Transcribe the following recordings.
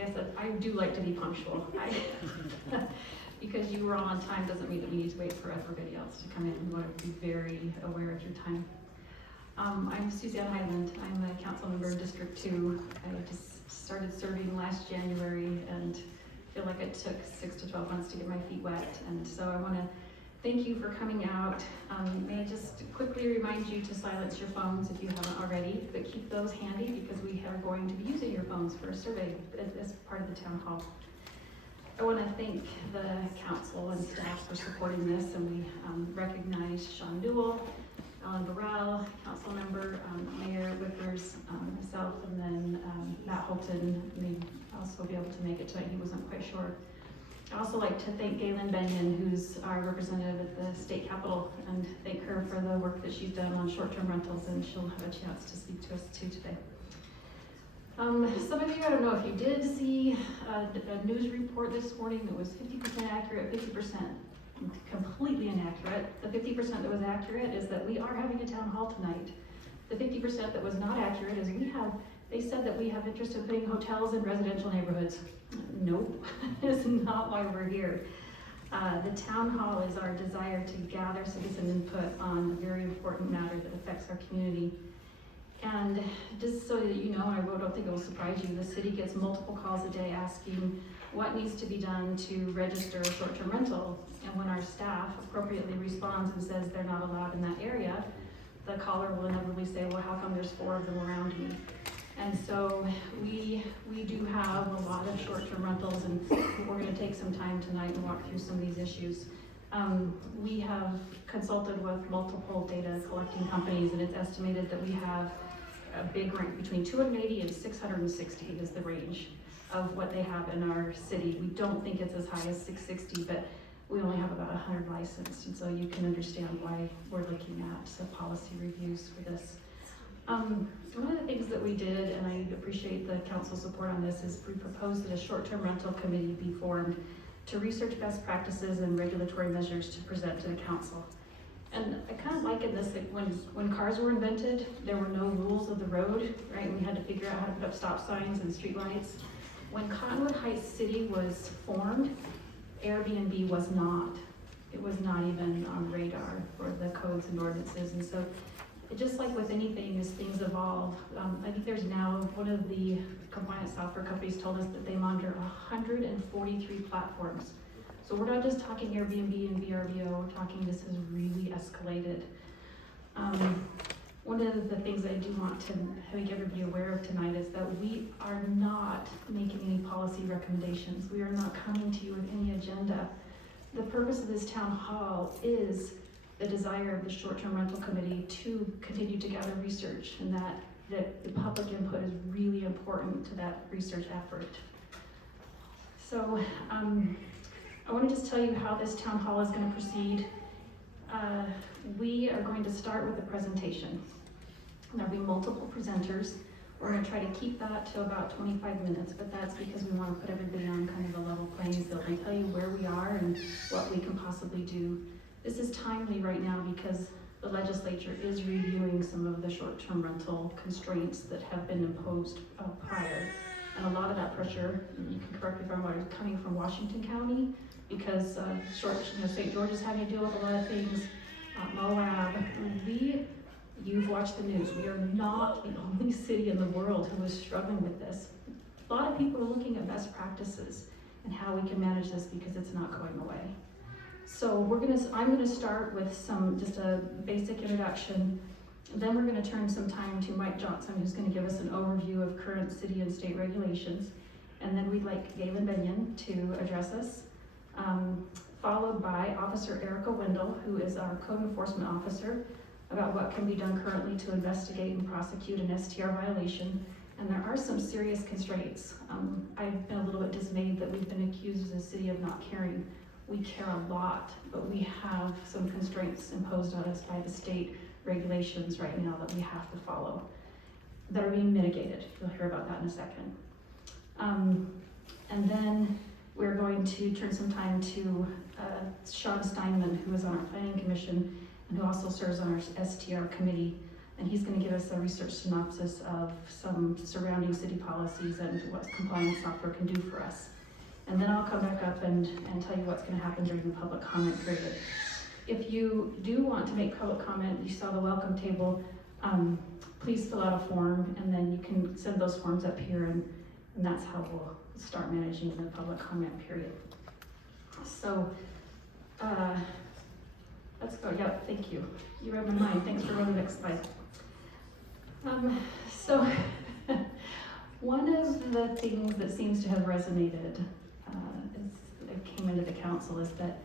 like I said, I do like to be punctual. Because you were on time doesn't mean that we need to wait for everybody else to come in. We want to be very aware of your time. I'm Suzanne Highland. I'm a council member in District 2. I just started serving last January and feel like it took 6 to 12 months to get my feet wet. And so I want to thank you for coming out. May I just quickly remind you to silence your phones if you haven't already, but keep those handy because we are going to be using your phones for a survey as part of the town hall. I want to thank the council and staff for supporting this, and we recognize Sean Newell, Alan Burrell, council member, Mayor Wickers, myself, and then Matt Holton may also be able to make it tonight. He wasn't quite sure. I'd also like to thank Galen Benyon, who's our representative at the state capitol, and thank her for the work that she's done on short-term rentals, and she'll have a chance to speak to us too today. Some of you, I don't know if you did see a news report this morning that was 50% accurate, 50% completely inaccurate. The 50% that was accurate is that we are having a town hall tonight. The 50% that was not accurate is they said that we have interest in putting hotels in residential neighborhoods. Nope, it's not why we're here. The town hall is our desire to gather citizen input on a very important matter that affects our community. And just so that you know, I don't think it will surprise you, the city gets multiple calls a day asking what needs to be done to register a short-term rental. And when our staff appropriately responds and says they're not allowed in that area, the caller will inevitably say, well, how come there's 4 of them around me? And so we do have a lot of short-term rentals, and we're going to take some time tonight and walk through some of these issues. We have consulted with multiple data collecting companies, and it's estimated that we have a big range between 280 and 660 is the range of what they have in our city. We don't think it's as high as 660, but we only have about 100 licensed, and so you can understand why we're looking at some policy reviews for this. One of the things that we did, and I appreciate the council support on this, is we proposed that a short-term rental committee be formed to research best practices and regulatory measures to present to the council. And I kind of liken this, like when cars were invented, there were no rules of the road, right? And we had to figure out how to put up stop signs and street lights. When Cottonwood Heights City was formed, Airbnb was not. It was not even on radar for the codes and ordinances. And so just like with anything, as things evolve, I think there's now, one of the compliance software companies told us that they monitor 143 platforms. So we're not just talking Airbnb and VRBO, we're talking this has really escalated. One of the things I do want to make everybody aware of tonight is that we are not making any policy recommendations. We are not coming to you with any agenda. The purpose of this town hall is the desire of the short-term rental committee to continue to gather research, and that the public input is really important to that research effort. So I want to just tell you how this town hall is going to proceed. We are going to start with a presentation. There'll be multiple presenters. We're going to try to keep that to about 25 minutes, but that's because we want to put everybody on kind of a level playing field and tell you where we are and what we can possibly do. This is timely right now because the legislature is reviewing some of the short-term rental constraints that have been imposed prior. And a lot of that pressure, you can correct me if I'm wrong, is coming from Washington County because St. George is having to deal with a lot of things. Moab, you've watched the news. We are not the only city in the world who is struggling with this. A lot of people are looking at best practices and how we can manage this because it's not going away. So I'm gonna start with just a basic introduction. Then we're gonna turn some time to Mike Johnson, who's gonna give us an overview of current city and state regulations. And then we'd like Galen Benyon to address us, followed by Officer Erica Wendell, who is our code enforcement officer, about what can be done currently to investigate and prosecute an STR violation. And there are some serious constraints. I've been a little bit dismayed that we've been accused as a city of not caring. We care a lot, but we have some constraints imposed on us by the state regulations right now that we have to follow that are being mitigated. You'll hear about that in a second. And then we're going to turn some time to Sean Steinman, who is on our planning commission and who also serves on our STR committee. and he's gonna give us a research synopsis of some surrounding city policies and what compliance software can do for us. And then I'll come back up and tell you what's gonna happen during the public comment period. If you do want to make public comment, you saw the welcome table, please fill out a form, and then you can send those forms up here, and that's how we'll start managing the public comment period. So, let's go. Yeah, thank you. You read my mind. Thanks for going to the next slide. So, one of the things that seems to have resonated as I came into the council is that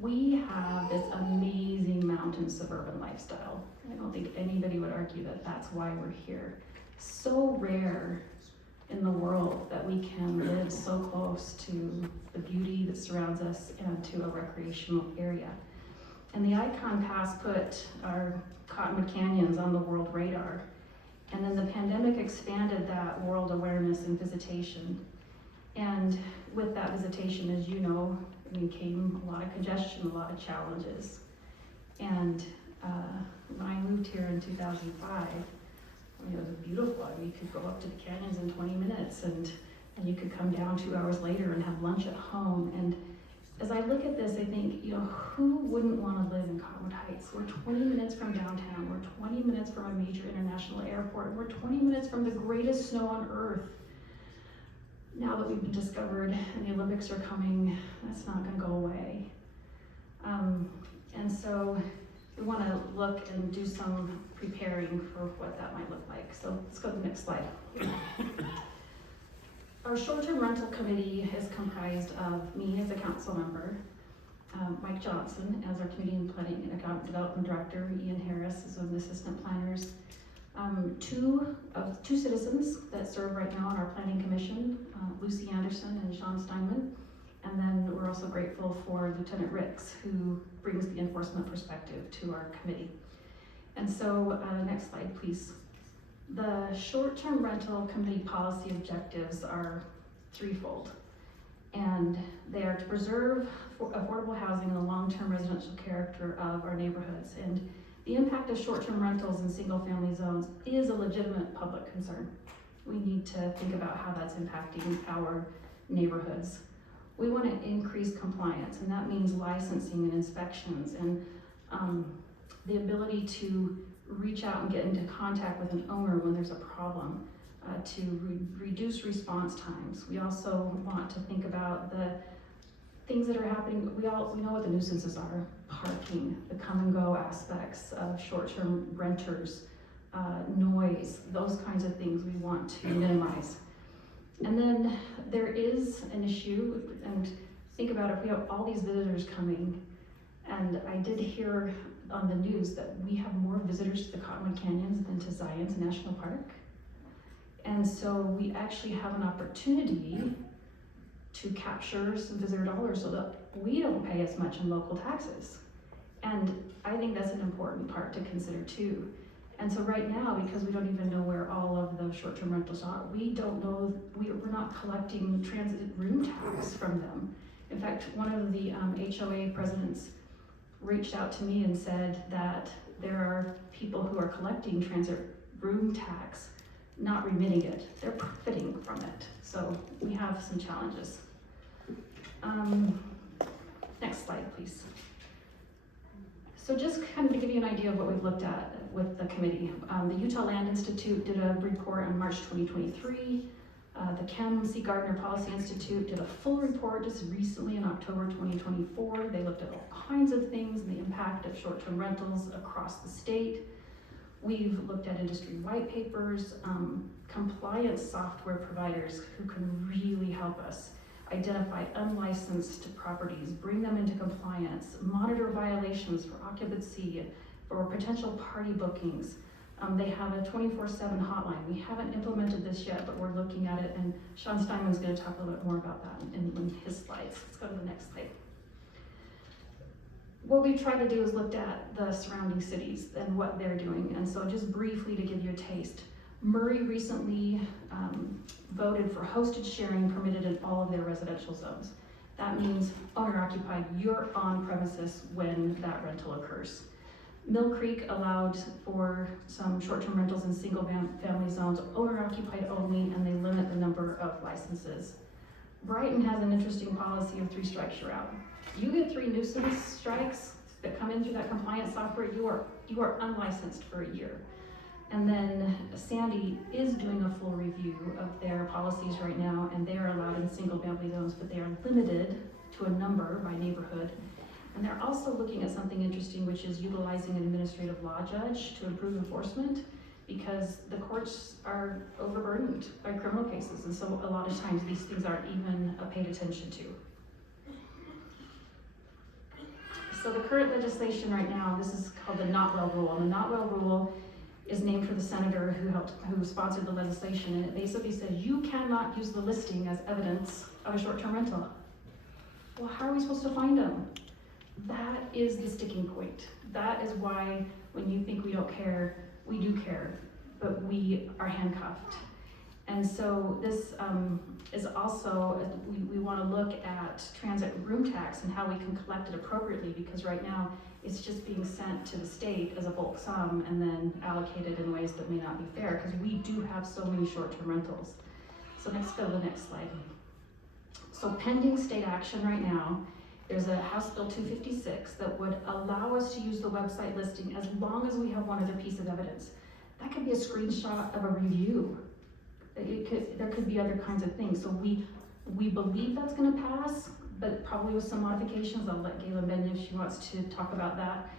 we have this amazing mountain suburban lifestyle. I don't think anybody would argue that that's why we're here. So rare in the world that we can live so close to the beauty that surrounds us and to a recreational area. And the Icon Pass put our Cottonwood Canyons on the world radar. And then the pandemic expanded that world awareness and visitation. And with that visitation, as you know, came a lot of congestion, a lot of challenges. And when I moved here in 2005, it was beautiful. You could go up to the canyons in 20 minutes and you could come down 2 hours later and have lunch at home. And as I look at this, I think, who wouldn't want to live in Cottonwood Heights? We're 20 minutes from downtown. We're 20 minutes from a major international airport. We're 20 minutes from the greatest snow on earth. Now that we've been discovered and the Olympics are coming, that's not going to go away. And so we want to look and do some preparing for what that might look like. So let's go to the next slide. Our short-term rental committee is comprised of me as a council member, Mike Johnson as our community and planning and economic development director, Ian Harris is one of the assistant planners, two citizens that serve right now on our planning commission, Lucy Anderson and Sean Steinman. And then we're also grateful for Lieutenant Ricks, who brings the enforcement perspective to our committee. And so, next slide, please. The short-term rental committee policy objectives are threefold. And they are to preserve affordable housing and the long-term residential character of our neighborhoods. And the impact of short-term rentals in single-family zones is a legitimate public concern. We need to think about how that's impacting our neighborhoods. We want to increase compliance, and that means licensing and inspections and the ability to reach out and get into contact with an owner when there's a problem, to reduce response times. We also want to think about the things that are happening. We know what the nuisances are: parking, the come and go aspects of short-term renters, noise, those kinds of things we want to minimize. And then there is an issue, and think about if we have all these visitors coming, and I did hear on the news that we have more visitors to the Cottonwood Canyons than to Zions National Park. And so we actually have an opportunity to capture some visitor dollars so that we don't pay as much in local taxes. And I think that's an important part to consider too. And so right now, because we don't even know where all of the short-term rentals are, we don't know, we're not collecting transit room tax from them. In fact, one of the HOA presidents reached out to me and said that there are people who are collecting transit room tax, not remitting it. They're profiting from it. So we have some challenges. Next slide, please. So just kind of to give you an idea of what we've looked at with the committee. The Utah Land Institute did a report in March 2023. The Kem C. Gardner Policy Institute did a full report just recently in October 2024. They looked at all kinds of things and the impact of short-term rentals across the state. We've looked at industry white papers, compliance software providers who can really help us identify unlicensed properties, bring them into compliance, monitor violations for occupancy, for potential party bookings. They have a 24/7 hotline. We haven't implemented this yet, but we're looking at it, and Sean Steinman's going to talk a little bit more about that in his slides. Let's go to the next slide. What we've tried to do is looked at the surrounding cities and what they're doing, and so just briefly to give you a taste. Murray recently voted for hosted sharing permitted in all of their residential zones. That means owner occupied, you're on premises when that rental occurs. Mill Creek allowed for some short-term rentals in single-family zones, owner-occupied only, and they limit the number of licenses. Brighton has an interesting policy of 3 strikes you're out. You get 3 nuisance strikes that come in through that compliance software, you are unlicensed for a year. And then Sandy is doing a full review of their policies right now, and they are allowed in single-family zones, but they are limited to a number by neighborhood. And they're also looking at something interesting, which is utilizing an administrative law judge to improve enforcement, because the courts are overburdened by criminal cases, and so a lot of times these things aren't even paid attention to. So the current legislation right now, this is called the Notwell Rule, and the Notwell Rule is named for the senator who sponsored the legislation, and it basically says you cannot use the listing as evidence of a short-term rental. Well, how are we supposed to find them? That is the sticking point. That is why when you think we don't care, we do care, but we are handcuffed. And so this is also, we want to look at transit room tax and how we can collect it appropriately, because right now it's just being sent to the state as a bulk sum and then allocated in ways that may not be fair, because we do have so many short-term rentals. So let's go to the next slide. So pending state action right now, there's a House Bill 256 that would allow us to use the website listing as long as we have one other piece of evidence. That could be a screenshot of a review. There could be other kinds of things. So we believe that's going to pass, but probably with some modifications. I'll let Gayla Bend if she wants to talk about that.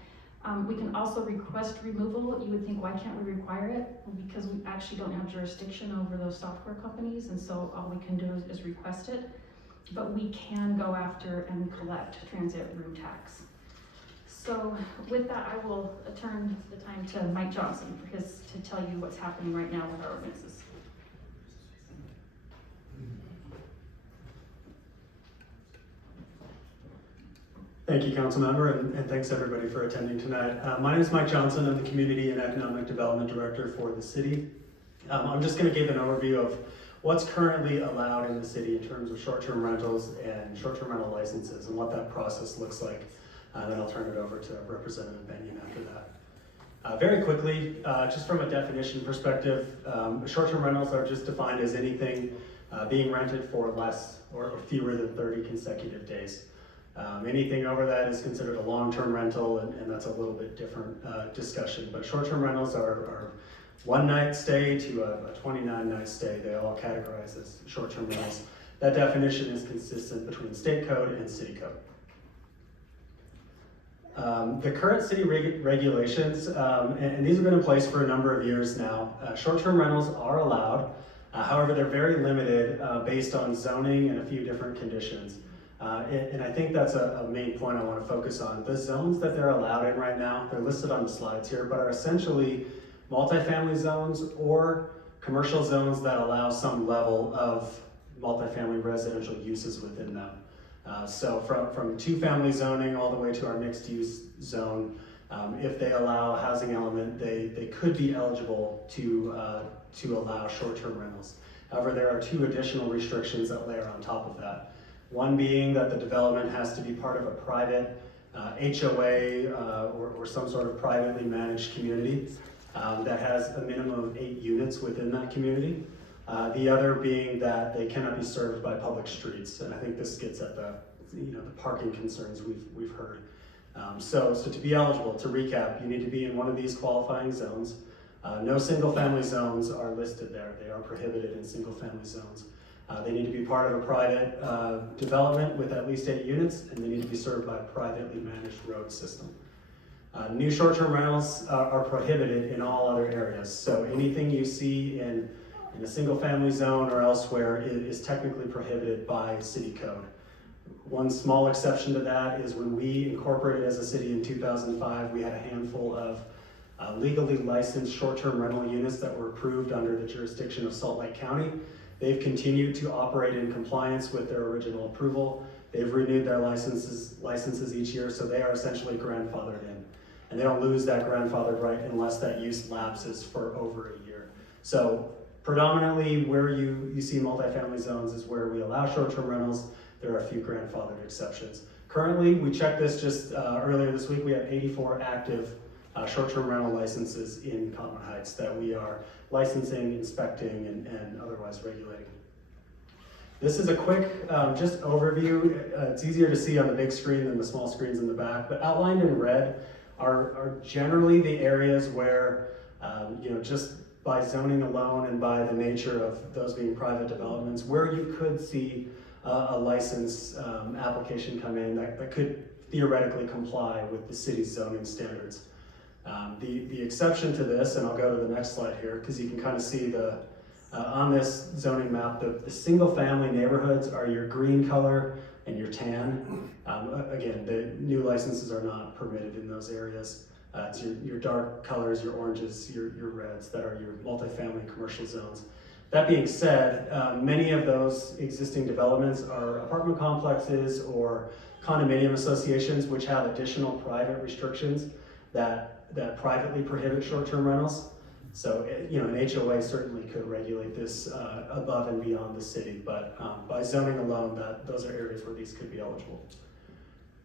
We can also request removal. You would think, why can't we require it? Well, because we actually don't have jurisdiction over those software companies, and so all we can do is request it. But we can go after and collect transit room tax. So with that, I will turn the time to Mike Johnson to tell you what's happening right now with our ordinances. Thank you, Councilmember, and thanks everybody for attending tonight. My name is Mike Johnson. I'm the Community and Economic Development Director for the city. I'm just going to give an overview of what's currently allowed in the city in terms of short-term rentals and short-term rental licenses and what that process looks like. Then I'll turn it over to Representative Benyon after that. Very quickly, just from a definition perspective, short-term rentals are just defined as anything being rented for less or fewer than 30 consecutive days. Anything over that is considered a long-term rental, and that's a little bit different discussion. But short-term rentals are 1 night stay to a 29-night stay. They all categorize as short-term rentals. That definition is consistent between state code and city code. The current city regulations, and these have been in place for a number of years now, short-term rentals are allowed. However, they're very limited based on zoning and a few different conditions. And I think that's a main point I want to focus on. The zones that they're allowed in right now, they're listed on the slides here, but are essentially multifamily zones or commercial zones that allow some level of multifamily residential uses within them. So from 2-family zoning all the way to our mixed-use zone, if they allow a housing element, they could be eligible to allow short-term rentals. However, there are 2 additional restrictions that layer on top of that. One being that the development has to be part of a private HOA or some sort of privately managed community that has a minimum of 8 units within that community. The other being that they cannot be served by public streets, and I think this gets at the parking concerns we've heard. So to be eligible, to recap, you need to be in one of these qualifying zones. No single-family zones are listed there. They are prohibited in single-family zones. They need to be part of a private development with at least 8 units, and they need to be served by a privately managed road system. New short-term rentals are prohibited in all other areas. So anything you see in a single-family zone or elsewhere is technically prohibited by city code. One small exception to that is when we incorporated as a city in 2005, we had a handful of legally licensed short-term rental units that were approved under the jurisdiction of Salt Lake County. They've continued to operate in compliance with their original approval. They've renewed their licenses each year, so they are essentially grandfathered in. And they don't lose that grandfathered right unless that use lapses for over a year. So predominantly where you see multifamily zones is where we allow short-term rentals. There are a few grandfathered exceptions. Currently, we checked this just earlier this week, we have 84 active short-term rental licenses in Common Heights that we are licensing, inspecting, and otherwise regulating. This is a quick just overview. It's easier to see on the big screen than the small screens in the back, but outlined in red are generally the areas where, just by zoning alone and by the nature of those being private developments, where you could see a license application come in that could theoretically comply with the city's zoning standards. The exception to this, and I'll go to the next slide here, because you can kind of see on this zoning map, the single family neighborhoods are your green color and your tan. Again, the new licenses are not permitted in those areas. It's your dark colors, your oranges, your reds that are your multifamily commercial zones. That being said, many of those existing developments are apartment complexes or condominium associations which have additional private restrictions that privately prohibit short-term rentals. So, an HOA certainly could regulate this above and beyond the city, but by zoning alone, those are areas where these could be eligible.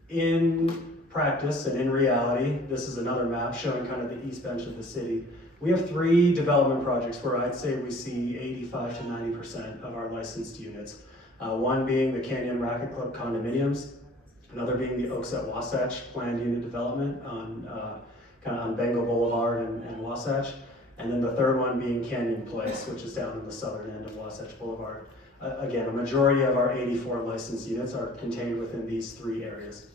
In practice and in reality, this is another map showing kind of the east bench of the city. We have 3 development projects where I'd say we see 85 to 90% of our licensed units. One being the Canyon Racket Club condominiums, another being the Oaks at Wasatch planned unit development on kind of on Bengal Boulevard and Wasatch. And then the third one being Canyon Place, which is down in the southern end of Wasatch Boulevard. Again, a majority of our 84 licensed units are contained within these 3 areas.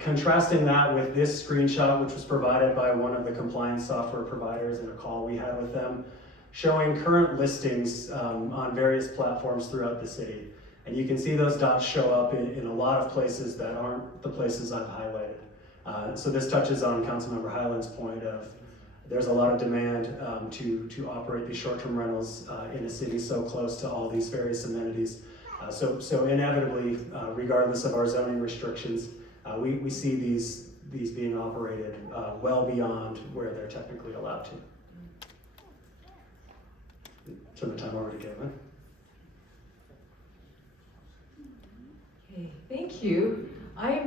Contrasting that with this screenshot, which was provided by one of the compliance software providers in a call we had with them, showing current listings on various platforms throughout the city. And you can see those dots show up in a lot of places that aren't the places I've highlighted. So this touches on Councilmember Highland's point of there's a lot of demand to operate these short-term rentals in a city so close to all these various amenities. So inevitably, regardless of our zoning restrictions, we see these being operated well beyond where they're technically allowed to. Turn the time over to Gavin. Okay, thank you. I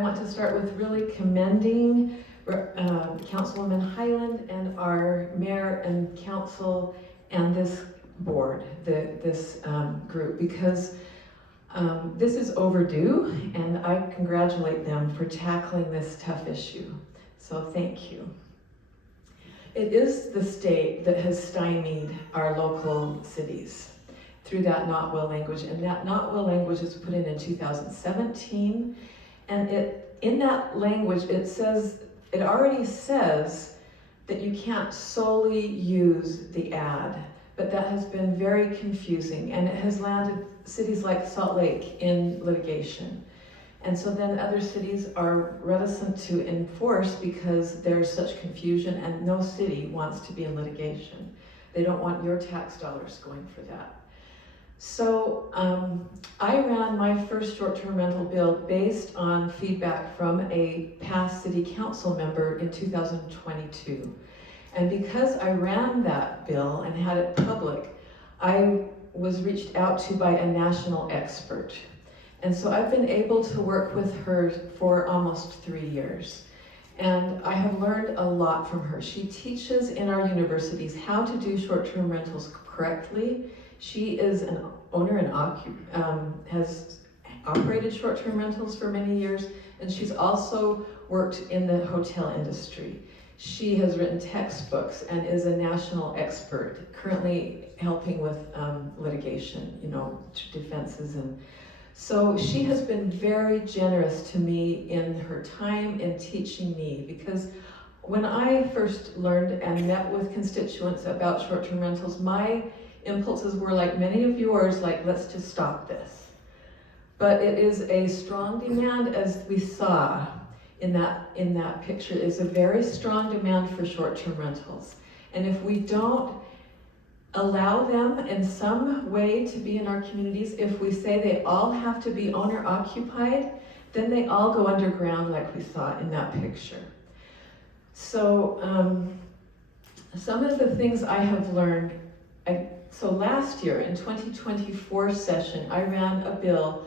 want to start with really commending Councilwoman Highland and our mayor and council and this board, this group, because this is overdue, and I congratulate them for tackling this tough issue. So thank you. It is the state that has stymied our local cities through that not will language, and that not will language was put in 2017, and in that language it already says that you can't solely use the ad, but that has been very confusing, and it has landed cities like Salt Lake in litigation. And so then other cities are reticent to enforce because there's such confusion, and no city wants to be in litigation. They don't want your tax dollars going for that. So I ran my first short-term rental bill based on feedback from a past city council member in 2022. And because I ran that bill and had it public, I was reached out to by a national expert. And so I've been able to work with her for almost 3 years. And I have learned a lot from her. She teaches in our universities how to do short-term rentals correctly. She is an owner and has operated short-term rentals for many years, and she's also worked in the hotel industry. She has written textbooks and is a national expert, currently helping with litigation, defenses. And so she has been very generous to me in her time in teaching me, because when I first learned and met with constituents about short-term rentals, my impulses were like many of yours, like, let's just stop this. But it is a strong demand, as we saw in that picture, is a very strong demand for short-term rentals. And if we don't allow them in some way to be in our communities, if we say they all have to be owner occupied, then they all go underground like we saw in that picture. So some of the things I have learned, so last year in 2024 session, I ran a bill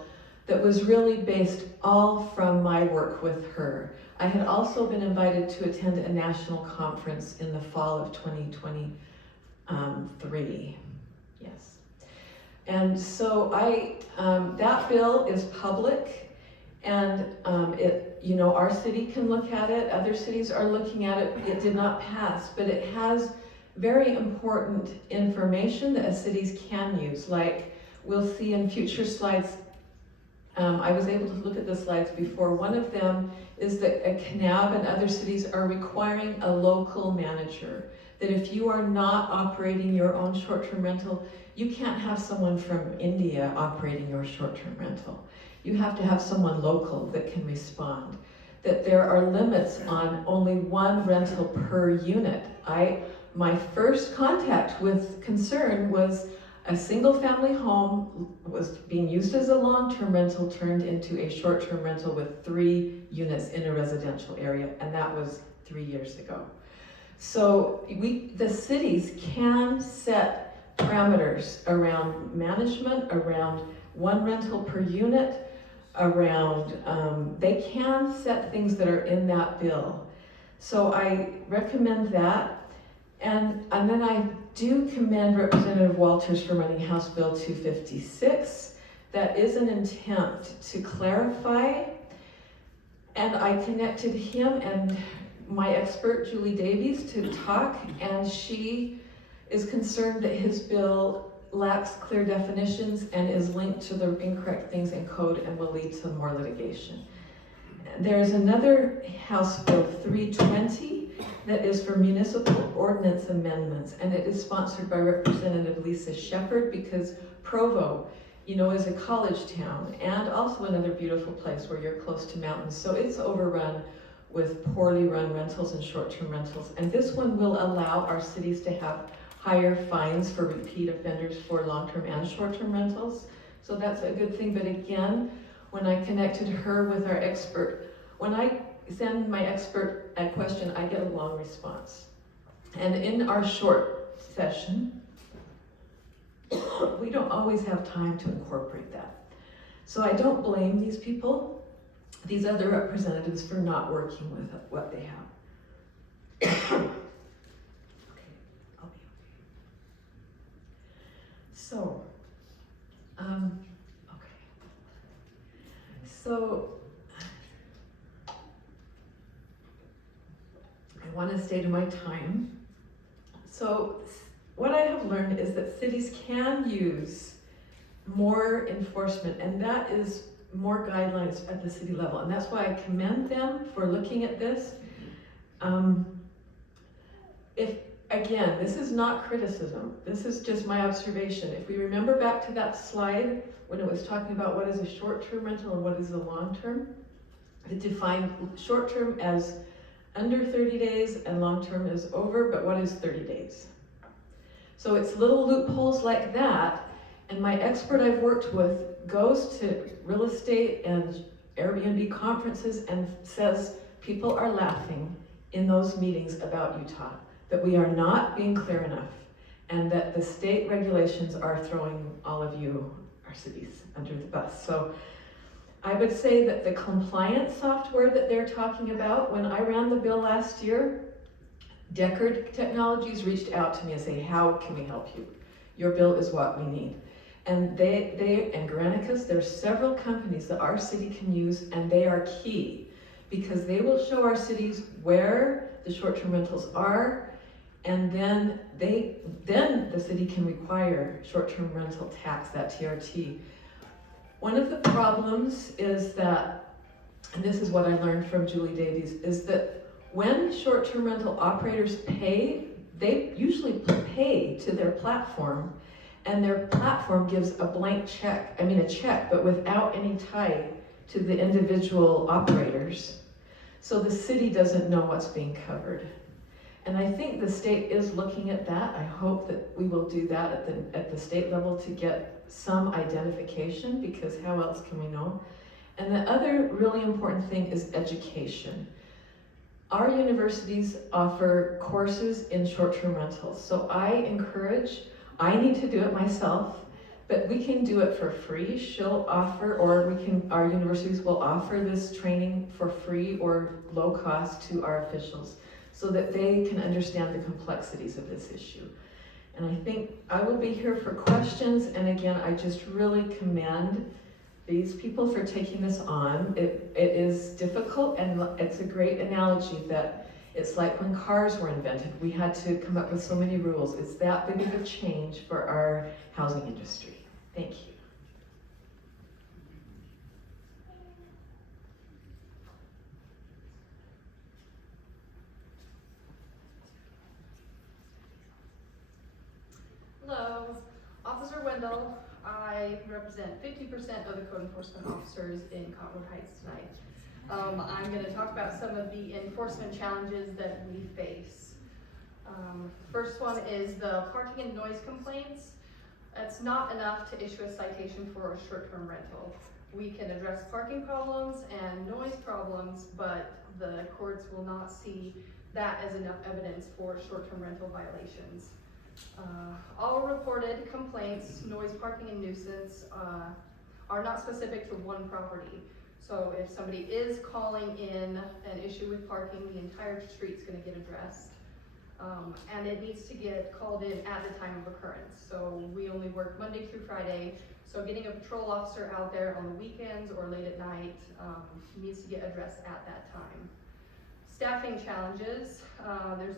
that was really based all from my work with her. I had also been invited to attend a national conference in the fall of 2023. Yes. And so that bill is public, and our city can look at it, other cities are looking at it. It did not pass, but it has very important information that cities can use, like we'll see in future slides. I was able to look at the slides before. One of them is that Kanab and other cities are requiring a local manager, that if you are not operating your own short-term rental, you can't have someone from India operating your short-term rental. You have to have someone local that can respond. That there are limits on only one rental per unit. My first contact with concern was a single family home was being used as a long-term rental turned into a short-term rental with 3 units in a residential area, and that was 3 years ago. So the cities can set parameters around management, around 1 rental per unit, around, they can set things that are in that bill. So I recommend that. And then I do commend Representative Walters for running House Bill 256. That is an intent to clarify. And I connected him and my expert, Julie Davies, to talk, and she is concerned that his bill lacks clear definitions and is linked to the incorrect things in code and will lead to more litigation. There's another House Bill 320 that is for municipal ordinance amendments, and it is sponsored by Representative Lisa Shepherd, because Provo, is a college town and also another beautiful place where you're close to mountains. So it's overrun with poorly run rentals and short-term rentals. And this one will allow our cities to have higher fines for repeat offenders for long-term and short-term rentals. So that's a good thing. But again, when I connected her with our expert, when I send my expert a question, I get a long response. And in our short session, we don't always have time to incorporate that. So I don't blame these people, these other representatives, for not working with what they have. Okay, I'll be okay. So, I want to stay to my time. So what I have learned is that cities can use more enforcement, and that is more guidelines at the city level. And that's why I commend them for looking at this. Again, this is not criticism. This is just my observation. If we remember back to that slide when it was talking about what is a short-term rental and what is a long-term, it defined short-term as under 30 days and long-term is over, but what is 30 days? So it's little loopholes like that, and my expert I've worked with goes to real estate and Airbnb conferences and says people are laughing in those meetings about Utah, that we are not being clear enough, and that the state regulations are throwing all of you, our cities, under the bus. So I would say that the compliance software that they're talking about, when I ran the bill last year, Deckard Technologies reached out to me and say, how can we help you? Your bill is what we need. And and Granicus, there's several companies that our city can use, and they are key because they will show our cities where the short-term rentals are, and then the city can require short-term rental tax, that TRT. One of the problems is that, and this is what I learned from Julie Davies, is that when short-term rental operators pay, they usually pay to their platform, and their platform gives a blank check, a check, but without any tie to the individual operators. So the city doesn't know what's being covered. And I think the state is looking at that. I hope that we will do that at the state level to get some identification, because how else can we know? And the other really important thing is education. Our universities offer courses in short-term rentals. So I need to do it myself, but we can do it for free. She'll offer, or our universities will offer this training for free or low cost to our officials so that they can understand the complexities of this issue. And I think I will be here for questions, and again, I just really commend these people for taking this on. It is difficult, and it's a great analogy that it's like when cars were invented. We had to come up with so many rules. It's that big of a change for our housing industry. Thank you. Hello, Officer Wendell. I represent 50% of the code enforcement officers in Cottonwood Heights tonight. I'm going to talk about some of the enforcement challenges that we face. First one is the parking and noise complaints. It's not enough to issue a citation for a short-term rental. We can address parking problems and noise problems, but the courts will not see that as enough evidence for short-term rental violations. All reported complaints, noise, parking, and nuisance are not specific to one property. So if somebody is calling in an issue with parking, the entire street's gonna get addressed. And it needs to get called in at the time of occurrence. So we only work Monday through Friday. So getting a patrol officer out there on the weekends or late at night needs to get addressed at that time. Staffing challenges,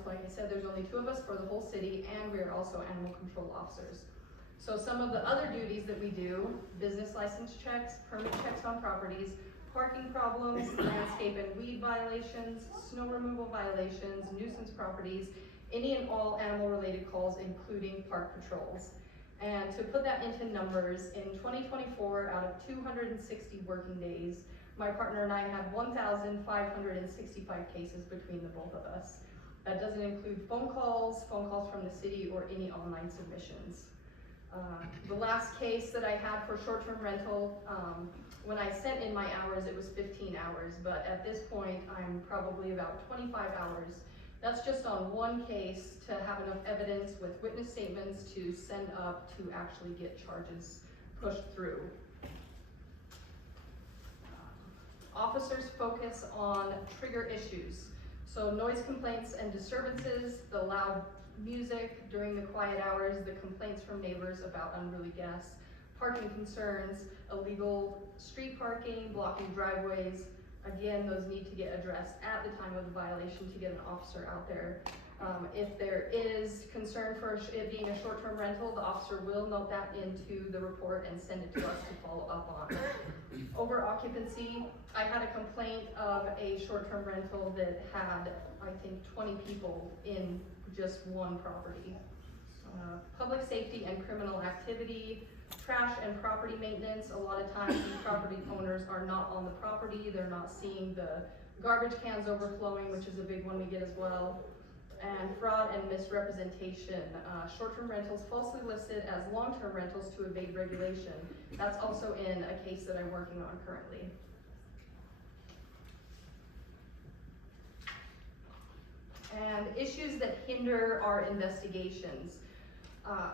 like I said, there's only 2 of us for the whole city, and we are also animal control officers. So some of the other duties that we do, business license checks, permit checks on properties, parking problems, landscape and weed violations, snow removal violations, nuisance properties, any and all animal related calls, including park patrols. And to put that into numbers, in 2024, out of 260 working days, my partner and I had 1,565 cases between the both of us. That doesn't include phone calls from the city, or any online submissions. The last case that I had for short-term rental, when I sent in my hours, it was 15 hours, but at this point, I'm probably about 25 hours. That's just on one case to have enough evidence with witness statements to send up to actually get charges pushed through. Officers focus on trigger issues. So noise complaints and disturbances, the loud music during the quiet hours, the complaints from neighbors about unruly guests, parking concerns, illegal street parking, blocking driveways. Again, those need to get addressed at the time of the violation to get an officer out there. If there is concern for it being a short-term rental, the officer will note that into the report and send it to us to follow up on. Over occupancy, I had a complaint of a short-term rental that had, I think, 20 people in just one property. Public safety and criminal activity, trash and property maintenance. A lot of times the property owners are not on the property. They're not seeing the garbage cans overflowing, which is a big one we get as well. And fraud and misrepresentation. Short-term rentals falsely listed as long-term rentals to evade regulation. That's also in a case that I'm working on currently. And issues that hinder our investigations.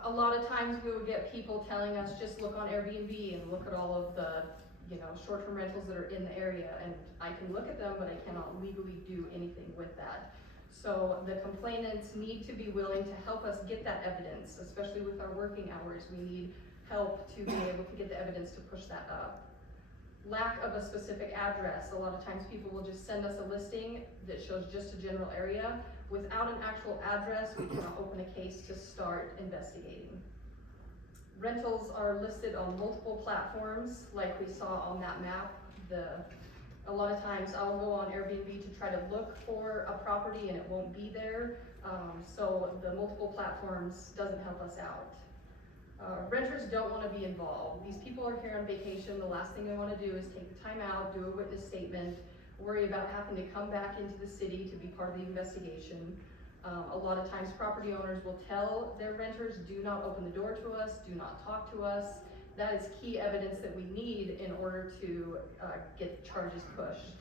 A lot of times we will get people telling us, just look on Airbnb and look at all of the short-term rentals that are in the area, and I can look at them, but I cannot legally do anything with that. So the complainants need to be willing to help us get that evidence, especially with our working hours. We need help to be able to get the evidence to push that up. Lack of a specific address. A lot of times people will just send us a listing that shows just a general area. Without an actual address, we cannot open a case to start investigating. Rentals are listed on multiple platforms, like we saw on that map. A lot of times I'll go on Airbnb to try to look for a property and it won't be there. So the multiple platforms doesn't help us out. Renters don't want to be involved. These people are here on vacation. The last thing they want to do is take the time out, do a witness statement, worry about having to come back into the city to be part of the investigation. A lot of times property owners will tell their renters, do not open the door to us, do not talk to us. That is key evidence that we need in order to get charges pushed.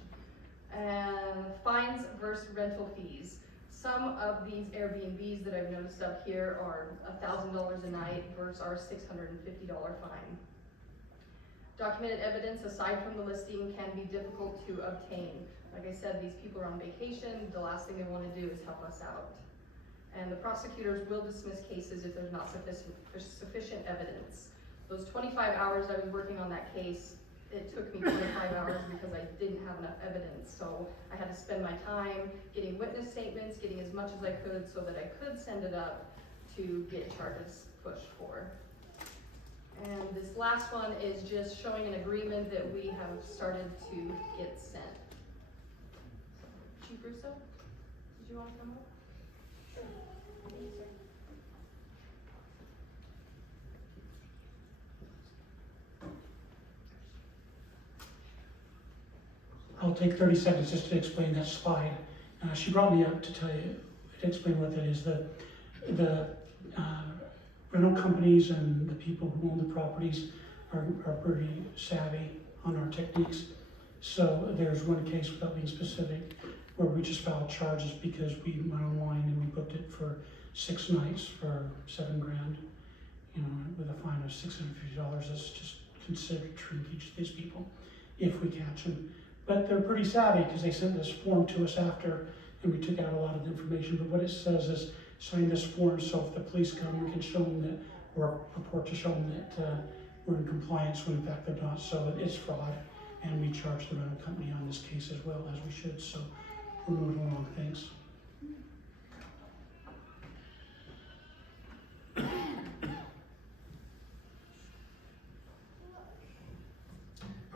And fines versus rental fees. Some of these Airbnbs that I've noticed up here are $1,000 a night versus our $650 fine. Documented evidence aside from the listing can be difficult to obtain. Like I said, these people are on vacation. The last thing they want to do is help us out. And the prosecutors will dismiss cases if there's not sufficient evidence. Those 25 hours I was working on that case, it took me 25 hours because I didn't have enough evidence. So I had to spend my time getting witness statements, getting as much as I could so that I could send it up to get charges pushed for. And this last one is just showing an agreement that we have started to get sent. Chief Russo, did you want to come up? Sure. Thank you, sir. I'll take 30 seconds just to explain that slide. She brought me up to tell you, to explain what that is. The rental companies and the people who own the properties are pretty savvy on our techniques. So there's one case, without being specific, where we just filed charges because we went online and we booked it for 6 nights for $7 grand, you know, with a fine of $650. That's just considered shrinkage to these people if we catch them. But they're pretty savvy because they sent this form to us after, and we took out a lot of the information. But what it says is, sign this form so if the police come, we can show them that, or purport to show them that we're in compliance when in fact they're not. So it is fraud, and we charge the rental company on this case as well, as we should. So we're moving along. Thanks.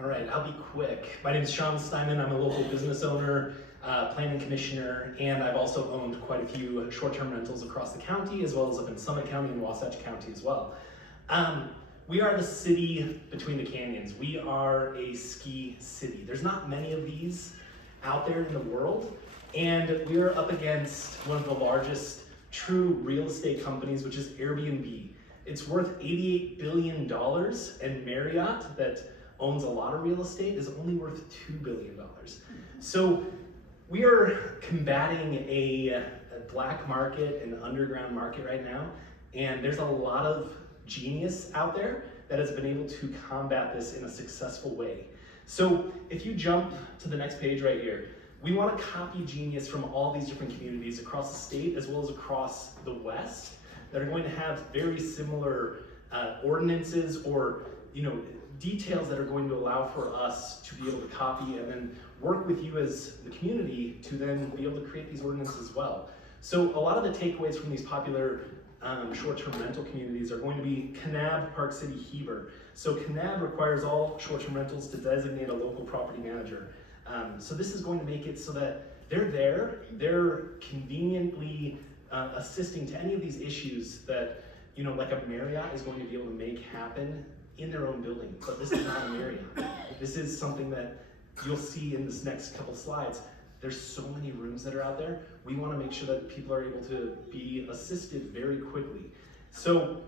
All right, I'll be quick. My name is Sean Steinman. I'm a local business owner, planning commissioner, and I've also owned quite a few short-term rentals across the county, as well as up in Summit County and Wasatch County as well. We are the city between the canyons. We are a ski city. There's not many of these out there in the world, and we are up against one of the largest true real estate companies, which is Airbnb. It's worth $88 billion, and Marriott, that owns a lot of real estate, is only worth $2 billion. So we are combating a black market and underground market right now, and there's a lot of genius out there that has been able to combat this in a successful way. So if you jump to the next page right here, we want to copy genius from all these different communities across the state as well as across the West that are going to have very similar ordinances or, you know, details that are going to allow for us to be able to copy and then work with you as the community to then be able to create these ordinances as well. So a lot of the takeaways from these popular short-term rental communities are going to be Kanab, Park City, Heber. So Kanab requires all short-term rentals to designate a local property manager. So this is going to make it so that they're conveniently assisting to any of these issues that, you know, like a Marriott is going to be able to make happen in their own building. But this is not a Marriott. This is something that you'll see in this next couple slides. There's so many rooms that are out there. We want to make sure that people are able to be assisted very quickly. So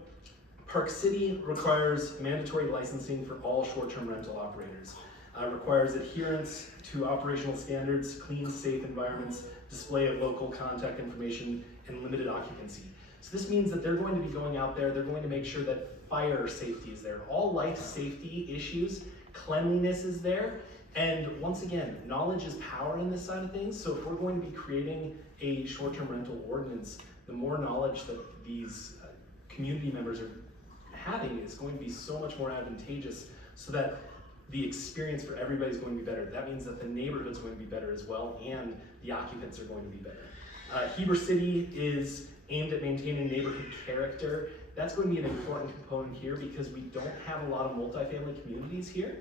Park City requires mandatory licensing for all short-term rental operators. Requires adherence to operational standards, clean, safe environments, display of local contact information, and limited occupancy. So this means that they're going to be going out there, they're going to make sure that fire safety is there. All life safety issues, cleanliness is there. And once again, knowledge is power in this side of things. So if we're going to be creating a short-term rental ordinance, the more knowledge that these community members are having is going to be so much more advantageous so that the experience for everybody is going to be better. That means that the neighborhood's going to be better as well, and the occupants are going to be better. Heber City is aimed at maintaining neighborhood character. That's going to be an important component here because we don't have a lot of multifamily communities here.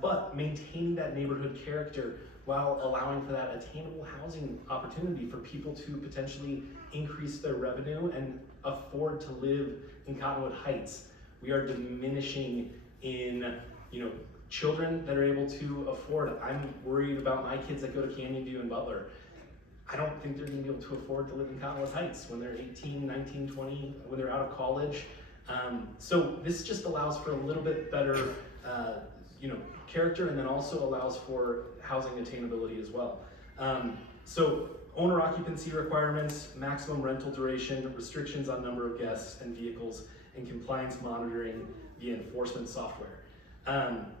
But maintaining that neighborhood character while allowing for that attainable housing opportunity for people to potentially increase their revenue and afford to live in Cottonwood Heights. We are diminishing in, you know, children that are able to afford. I'm worried about my kids that go to Canyon View and Butler. I don't think they're gonna be able to afford to live in Cottonwood Heights when they're 18, 19, 20, when they're out of college. So this just allows for a little bit better you know, character, and then also allows for housing attainability as well. So owner occupancy requirements, maximum rental duration, restrictions on number of guests and vehicles, and compliance monitoring via enforcement software.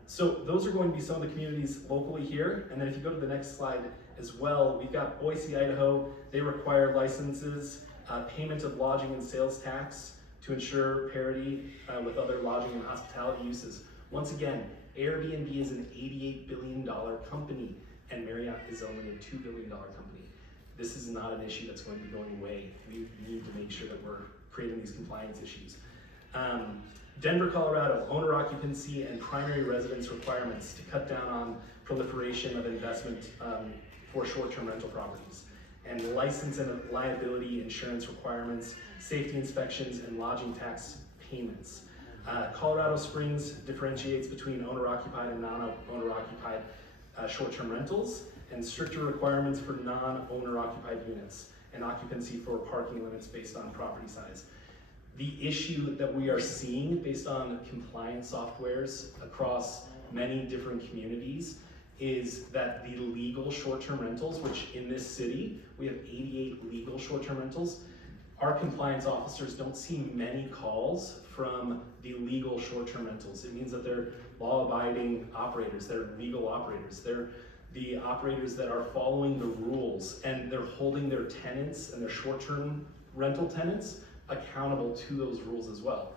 So those are going to be some of the communities locally here. And then if you go to the next slide as well, we've got Boise, Idaho. They require licenses, payment of lodging and sales tax to ensure parity with other lodging and hospitality uses. Once again, Airbnb is an $88 billion company and Marriott is only a $2 billion company. This is not an issue that's going to be going away. We need to make sure that we're creating these compliance issues. Denver, Colorado, owner occupancy and primary residence requirements to cut down on proliferation of investment for short-term rental properties. And license and liability insurance requirements, safety inspections, and lodging tax payments. Colorado Springs differentiates between owner-occupied and non-owner-occupied short-term rentals, and stricter requirements for non-owner occupied units, and occupancy for parking limits based on property size. The issue that we are seeing based on compliance softwares across many different communities is that the legal short-term rentals, which in this city, we have 88 legal short-term rentals, our compliance officers don't see many calls from the legal short-term rentals. It means that they're law-abiding operators, they're legal operators, they're the operators that are following the rules, and they're holding their tenants and their short-term rental tenants accountable to those rules as well.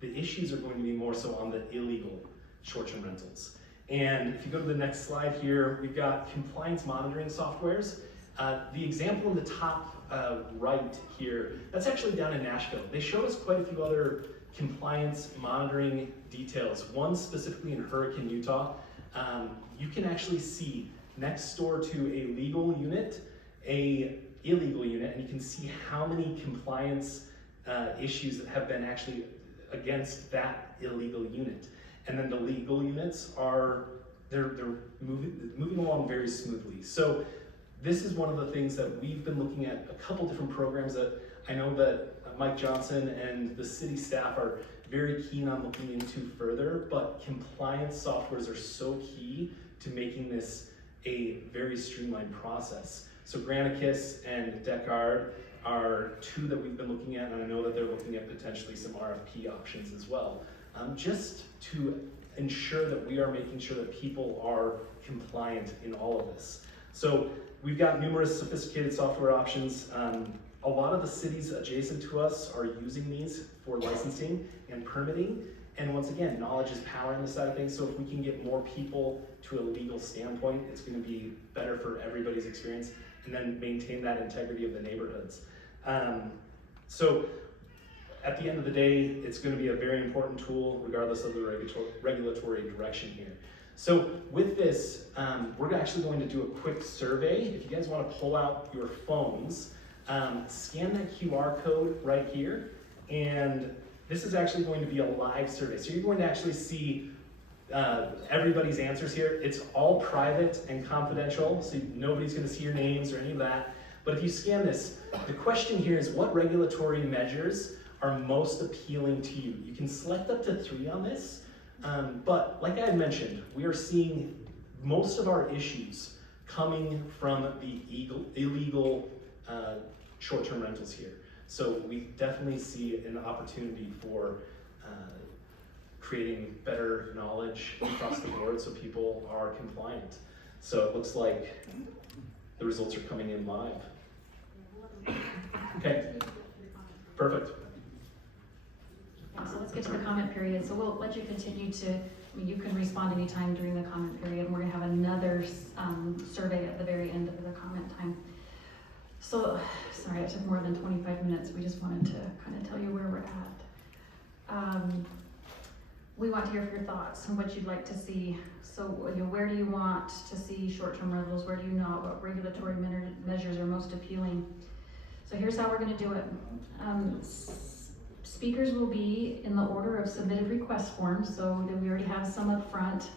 The issues are going to be more so on the illegal short-term rentals. And if you go to the next slide here, we've got compliance monitoring softwares. The example in the top right here, that's actually down in Nashville. They showed us quite a few other compliance monitoring details. One specifically in Hurricane, Utah. You can actually see next door to a legal unit, a illegal unit, and you can see how many compliance issues that have been actually against that illegal unit. And then the legal units are, they're moving along very smoothly. So this is one of the things that we've been looking at, a couple different programs that I know that Mike Johnson and the city staff are very keen on looking into further, but compliance softwares are so key to making this a very streamlined process. So Granicus and Descartes are two that we've been looking at, and I know that they're looking at potentially some RFP options as well, just to ensure that we are making sure that people are compliant in all of this. So we've got numerous sophisticated software options. A lot of the cities adjacent to us are using these for licensing and permitting. And once again, knowledge is power in this side of things. So if we can get more people to a legal standpoint, it's going to be better for everybody's experience, and then maintain that integrity of the neighborhoods. So at the end of the day, it's going to be a very important tool regardless of the regulatory direction here. So with this, we're actually going to do a quick survey. If you guys want to pull out your phones, scan that QR code right here, and this is actually going to be a live survey. So you're going to actually see everybody's answers here. It's all private and confidential, so nobody's going to see your names or any of that. But if you scan this, the question here is, what regulatory measures are most appealing to you? You can select up to 3 on this, but like I had mentioned, we are seeing most of our issues coming from the illegal short-term rentals here. So we definitely see an opportunity for creating better knowledge across the board so people are compliant. So it looks like the results are coming in live. Okay, perfect. Yeah, so let's get to the comment period. So we'll let you continue to, I mean, you can respond anytime during the comment period, and we're gonna have another survey at the very end of the comment time. So, sorry, it took more than 25 minutes. We just wanted to kind of tell you where we're at. We want to hear your thoughts and what you'd like to see. So, you know, where do you want to see short-term rentals? Where do you not? What regulatory measures are most appealing? So here's how we're gonna do it. Speakers will be in the order of submitted request forms, so we already have some up front.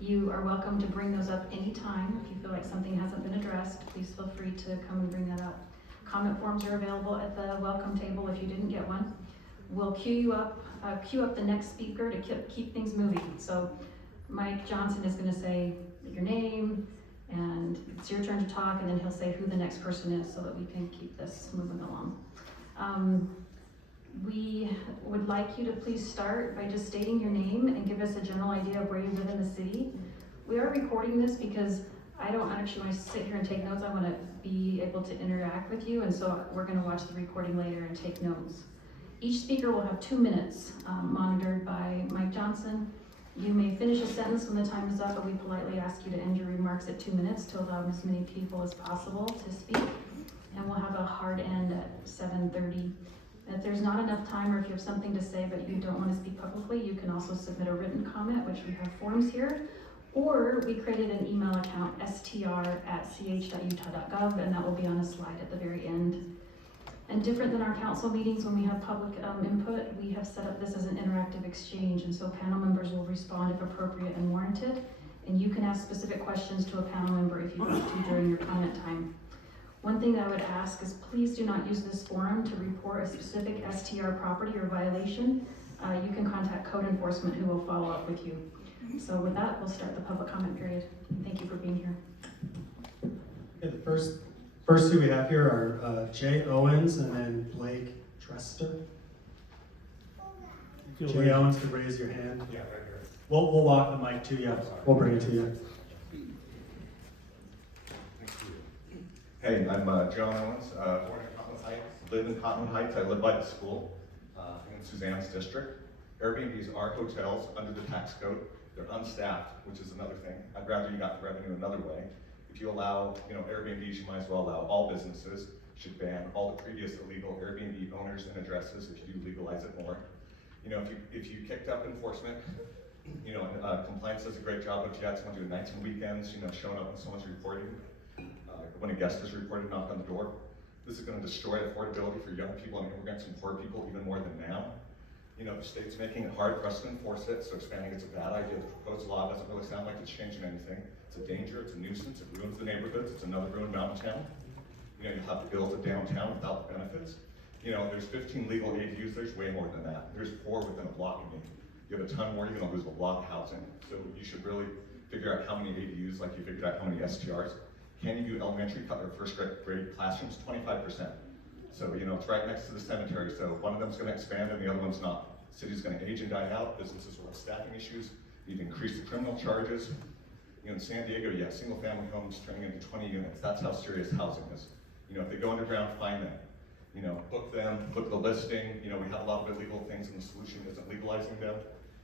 You are welcome to bring those up anytime. If you feel like something hasn't been addressed, please feel free to come and bring that up. Comment forms are available at the welcome table if you didn't get one. We'll queue up the next speaker to keep things moving. So Mike Johnson is gonna say your name And it's your turn to talk, and then he'll say who the next person is so that we can keep this moving along. We would like you to please start by just stating your name and give us a general idea of where you live in the city. We are recording this because I don't actually want to sit here and take notes. I want to be able to interact with you, and so we're going to watch the recording later and take notes. Each speaker will have 2 minutes, monitored by Mike Johnson. You may finish a sentence when the time is up, but we politely ask you to end your remarks at 2 minutes to allow as many people as possible to speak. And we'll have a hard end at 7:30. If there's not enough time, or if you have something to say but you don't want to speak publicly, you can also submit a written comment, which we have forms here. Or we created an email account, str@ch.utah.gov, and that will be on a slide at the very end. And different than our council meetings when we have public input, we have set up this as an interactive exchange, and so panel members will respond if appropriate and warranted. And you can ask specific questions to a panel member if you want to during your comment time. One thing that I would ask is please do not use this forum to report a specific STR property or violation. You can contact code enforcement who will follow up with you. So with that, we'll start the public comment period. Thank you for being here. Okay, the first two we have here are Jay Owens and then Blake Trester. Jay Owens, could raise your hand. Yeah, right here. We'll walk the mic to you. We'll bring it to you. Hey, I'm John Owens, born in Cottonwood Heights, live in Cottonwood Heights. I live by the school in Suzanne's district. Airbnbs are hotels under the tax code. They're unstaffed, which is another thing. I'd rather you got the revenue another way. If you allow, Airbnbs, you might as well allow all businesses. Should ban all the previous illegal Airbnb owners and addresses if you do legalize it more. If you kicked up enforcement, and compliance does a great job if you had someone doing nights and weekends, showing up when someone's reporting. When a guest is reported, knock on the door. This is going to destroy affordability for young people and immigrants and poor people even more than now. The state's making it hard for us to enforce it, so expanding it's a bad idea. The proposed law doesn't really sound like it's changing anything. It's a danger, it's a nuisance, it ruins the neighborhoods, it's another ruined mountain town. You'll have to build a downtown without the benefits. There's 15 legal ADUs, there's way more than that. There's 4 within a block of me. You have a ton more, you're gonna lose a block of housing. So you should really figure out how many ADUs, like you figured out how many STRs. Can you do elementary or first grade classrooms? 25%. So, it's right next to the cemetery. So one of them's gonna expand and the other one's not. The city's gonna age and die out. Businesses will have staffing issues. You need to increase the criminal charges. In San Diego, you have single family homes turning into 20 units. That's how serious housing is. If they go underground, find them. Book them, look at the listing. We have a lot of illegal things and the solution isn't legalizing them.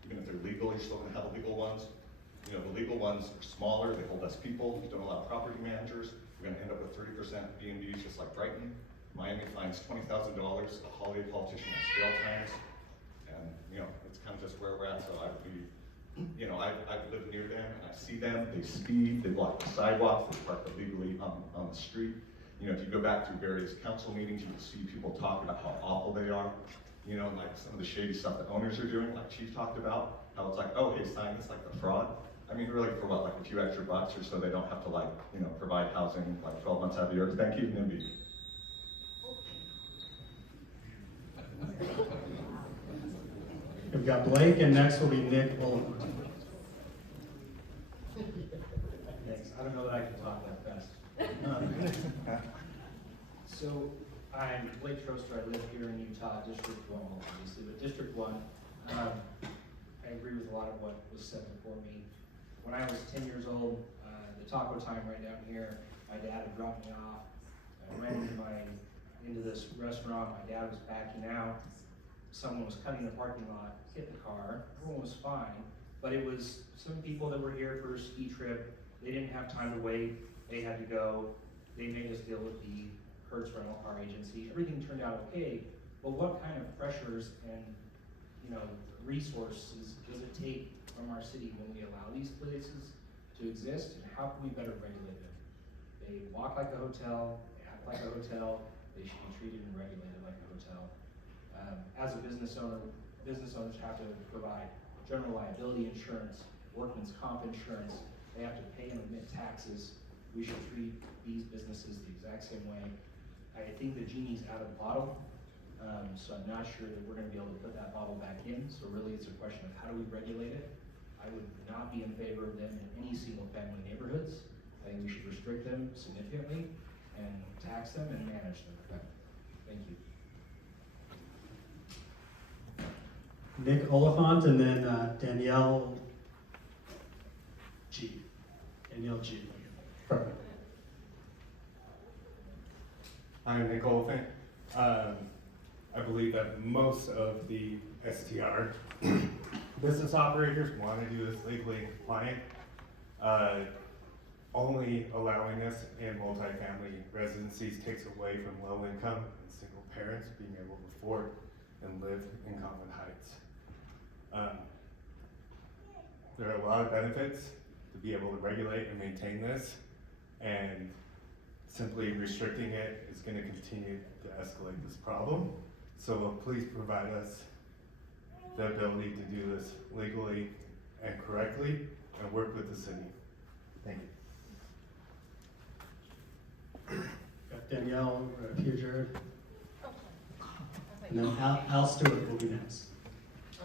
Even if they're legal, you're still gonna have illegal ones. The legal ones are smaller, they hold less people, you don't allow property managers. We're gonna end up with 30% B&Bs just like Brighton. Miami fines $20,000, a holiday politician has jail times. And, it's kind of just where we're at, so I would be, I live near them and I see them, they speed, they block the sidewalks, they park illegally on the street. If you go back through various council meetings, you will see people talk about how awful they are. Like some of the shady stuff that owners are doing, like Chief talked about, how it's like, oh, hey, sign this, like the fraud. I mean, really for what, like a few extra bucks or so they don't have to provide housing like 12 months out of the year. Thank you, NIMBY. We've got Blake, and next will be Nick Bullen. Thanks. I don't know that I can talk that fast. So I'm Blake Troster. I live here in Utah, District 1, obviously, but District 1. I agree with a lot of what was said before me. When I was 10 years old, the taco time right down here, my dad had dropped me off. I ran into this restaurant. My dad was backing out. Someone was cutting the parking lot, hit the car. Everyone was fine, but it was some people that were here for a ski trip. They didn't have time to wait. They had to go. They made us deal with the Hertz rental car agency. Everything turned out okay, but what kind of pressures and resources does it take from our city when we allow these places to exist, and how can we better regulate them? They walk like a hotel, they act like a hotel, they should be treated and regulated like a hotel. As a business owner, business owners have to provide general liability insurance, workman's comp insurance, they have to pay and remit taxes. We should treat these businesses the exact same way. I think the genie's out of the bottle. So I'm not sure that we're gonna be able to put that bottle back in. So really it's a question of how do we regulate it? I would not be in favor of them in any single family neighborhoods. I I think we should restrict them significantly and tax them and manage them effectively. Thank you. Nick Oliphant, and then Danielle G. Danielle G. Perfect. I'm Nick Oliphant. I believe that most of the STR business operators want to do this legally and compliant. Only allowing this in multifamily residencies takes away from low income and single parents being able to afford and live in Cottonwood Heights. There are a lot of benefits to be able to regulate and maintain this, and simply restricting it is going to continue to escalate this problem. So please provide us the ability to do this legally and correctly and work with the city. Thank you. Got Danielle here, Jared. And then Al Stewart will be next.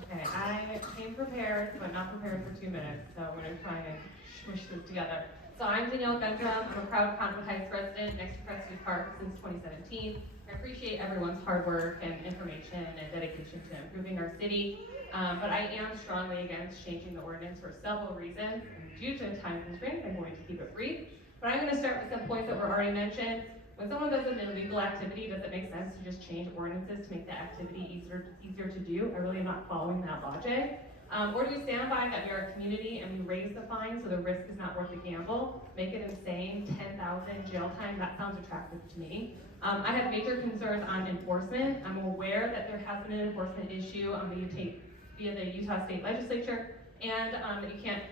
Okay, I came prepared, but not prepared for 2 minutes, so I'm gonna try and smush this together. So I'm Danielle Bentham. I'm a proud Cottonwood Heights resident next to Crestview Park since 2017. I appreciate everyone's hard work and information and dedication to improving our city, but I am strongly against changing the ordinance for several reasons. And due to time constraints, I'm going to keep it brief, but I'm gonna start with some points that were already mentioned. When someone does an illegal activity, does it make sense to just change ordinances to make that activity easier to do? I really am not following that logic. Or do we stand by that we are a community and we raise the fine so the risk is not worth the gamble? Make it insane, 10,000 jail time, that sounds attractive to me. I have major concerns on enforcement. I'm aware that there has been an enforcement issue via the Utah State Legislature, and that you can't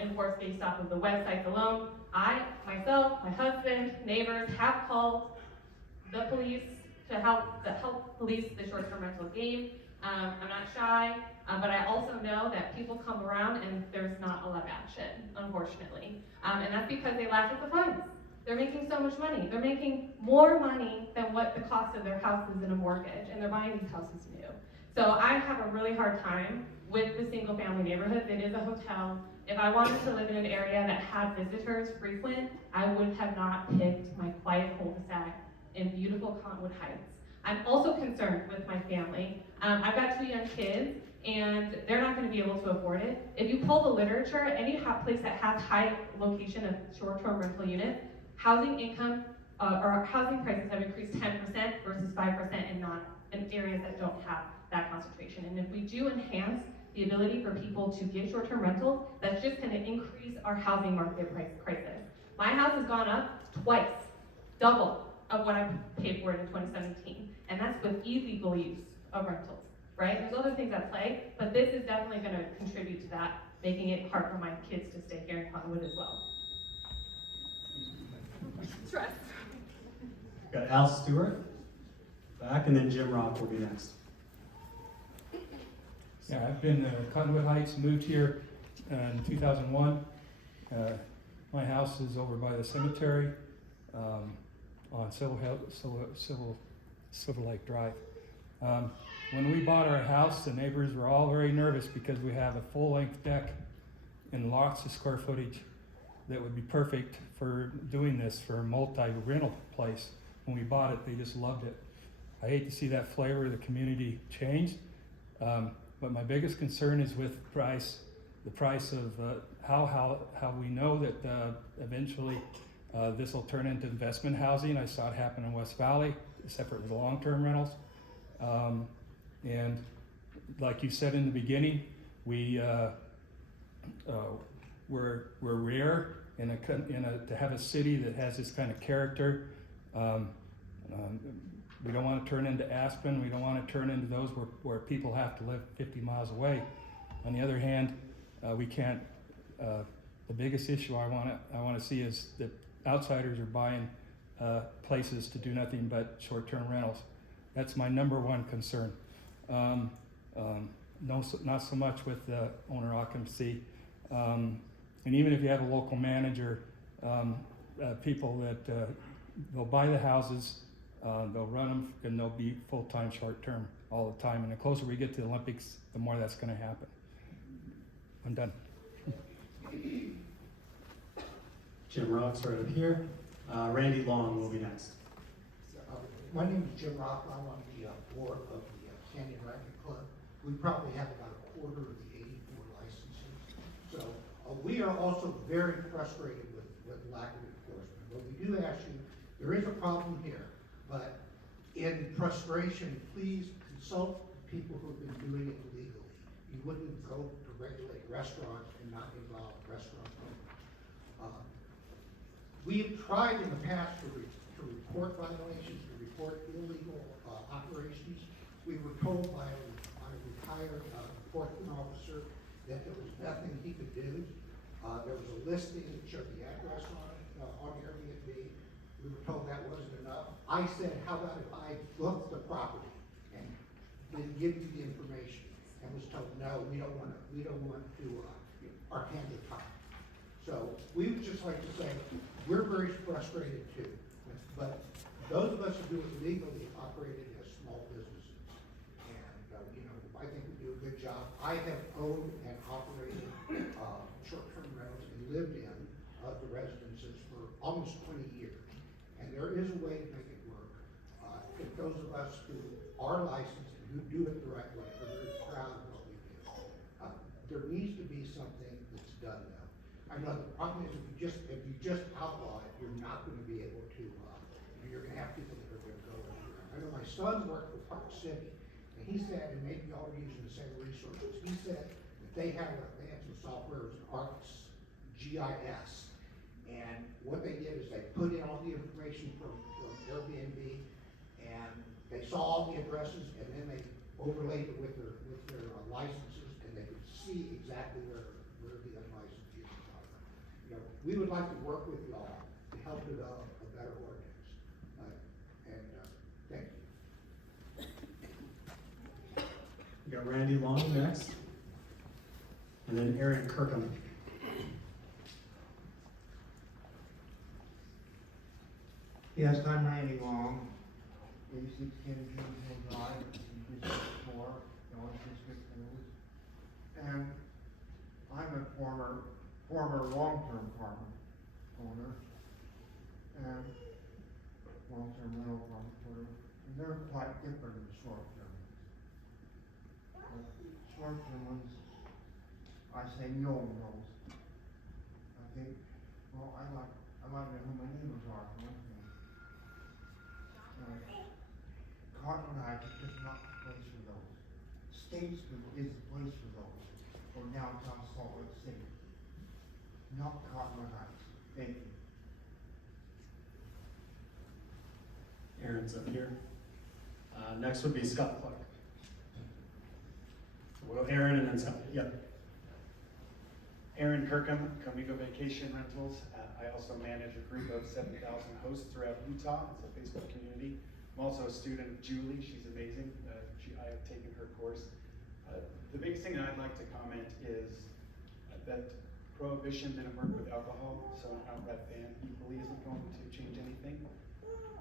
enforce based off of the websites alone. I, myself, my husband, neighbors have called the police to help police the short-term rental game. I'm not shy, but I also know that people come around and there's not a lot of action, unfortunately. And that's because they laugh at the fines. They're making so much money. They're making more money than what the cost of their house is in a mortgage, and they're buying these houses new. So I have a really hard time with the single-family neighborhood. It is a hotel. If I wanted to live in an area that had visitors frequent, I would have not picked my quiet cul-de-sac in beautiful Cottonwood Heights. I'm also concerned with my family. I've got 2 young kids, and they're not going to be able to afford it. If you pull the literature, any place that has high location of short-term rental units, housing income or housing prices have increased 10% versus 5% in areas that don't have that concentration. And if we do enhance the ability for people to get short-term rentals, that's just going to increase our housing market prices. My house has gone up twice, double of what I paid for it in 2017, and that's with illegal use of rentals, right? There's other things at play, but this is definitely going to contribute to that, making it hard for my kids to stay here in Cottonwood as well. Stress. Got Al Stewart back, and then Jim Rock will be next. Yeah, I've been Cottonwood Heights, moved here in 2001. My house is over by the cemetery on Silver Lake Drive. When we bought our house, the neighbors were all very nervous because we have a full-length deck and lots of square footage that would be perfect for doing this for a multi-rental place. When we bought it, they just loved it. I hate to see that flavor of the community change. But my biggest concern is with the price of how we know that eventually this will turn into investment housing. I saw it happen in West Valley, except for the long-term rentals. And like you said in the beginning, we're rare to have a city that has this kind of character. We don't want to turn into Aspen. We don't want to turn into those where people have to live 50 miles away. On the other hand, we can't. The biggest issue I want to see is that outsiders are buying places to do nothing but short-term rentals. That's my number one concern. Not so much with the owner occupancy. And even if you have a local manager, people that they'll buy the houses. They'll run them and they'll be full-time, short-term all the time. And the closer we get to the Olympics, the more that's going to happen. I'm done. Jim Rock's right up here. Randy Long will be next. My name is Jim Rock. I'm on the board of the Canyon Racquet Club. We probably have about a quarter of the 84 licenses. So we are also very frustrated with lack of enforcement. But we do ask you, there is a problem here, but in frustration, please consult people who have been doing it legally. You wouldn't go to regulate restaurants and not involve restaurant owners. We've tried in the past to report violations, to report illegal operations. We were told by a retired enforcement officer that there was nothing he could do. There was a listing that showed the address on Airbnb. We were told that wasn't enough. I said, how about if I booked the property and then give you the information? And was told, no, we don't want to, our hands are tied. So we would just like to say, we're very frustrated too. But those of us who do it legally operated as small businesses. And, I think we do a good job. I have owned and operated short-term rentals and lived in the residences for almost 20 years. And there is a way to make it work. If those of us who are licensed and who do it the right way are very proud of what we do. There needs to be something that's done though. I know the problem is if you just outlaw it, you're not going to be able to, you're going to have people that are going to go everywhere. I know my son worked for Park City, and he said, and maybe y'all are using the same resources, he said that they had some software, it was ARCS GIS, and what they did is they put in all the information from Airbnb, and they saw all the addresses, and then they overlaid it with their licenses, and they could see exactly where the unlicensed users are. We would like to work with y'all to help develop a better ordinance. Thank you. We got Randy Long next. And then Aaron Kirkham. Yes, I'm Randy Long, 86 Kennedy Hill Drive, in District 4, North District 4. And I'm a former long-term farmer owner, and long-term rental farm owner, and they're quite different than short-term. Short-term ones, I say no. I think, well, I like to know who my neighbors are. Cotton Heights is just not the place for those. Statesville is the place for those, or downtown Salt Lake City. Not Cotton Heights. Thank you. Aaron's up here. Next would be Scott Clark. So we'll go Aaron and then Scott. Yep. Aaron Kirkham, Comigo Vacation Rentals. I also manage a group of 7,000 hosts throughout Utah. It's a Facebook community. I'm also a student of Julie. She's amazing. I have taken her course. The biggest thing that I'd like to comment is that prohibition didn't work with alcohol, so an outright ban equally isn't going to change anything.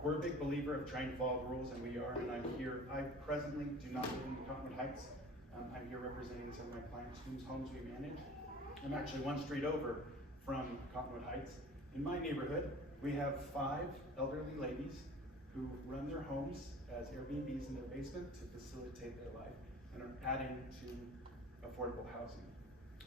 We're a big believer of trying to follow the rules, and we are, and I'm here. I presently do not live in Cottonwood Heights. I'm here representing some of my clients whose homes we manage. I'm actually one street over from Cottonwood Heights. In my neighborhood, we have 5 elderly ladies who run their homes as Airbnbs in their basement to facilitate their life and are adding to affordable housing.